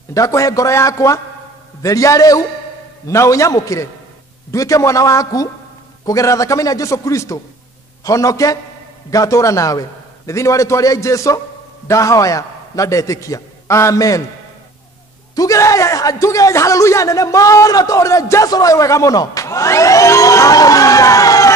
Nĩndakũhe ngoro yakwa, theria rĩu na ũnyamũkĩre nduĩke mwana waku kũgerera thakame-inĩ ya Jesũ Kristo. Honoke ngatũra nawe nĩ thĩinĩ wa rĩtwa rĩa Jesũ ndahoya na ndetĩkia, amen. Tugere haleluya nene mũno tũrĩre Jesũ roĩ wega mũno. Haleluya.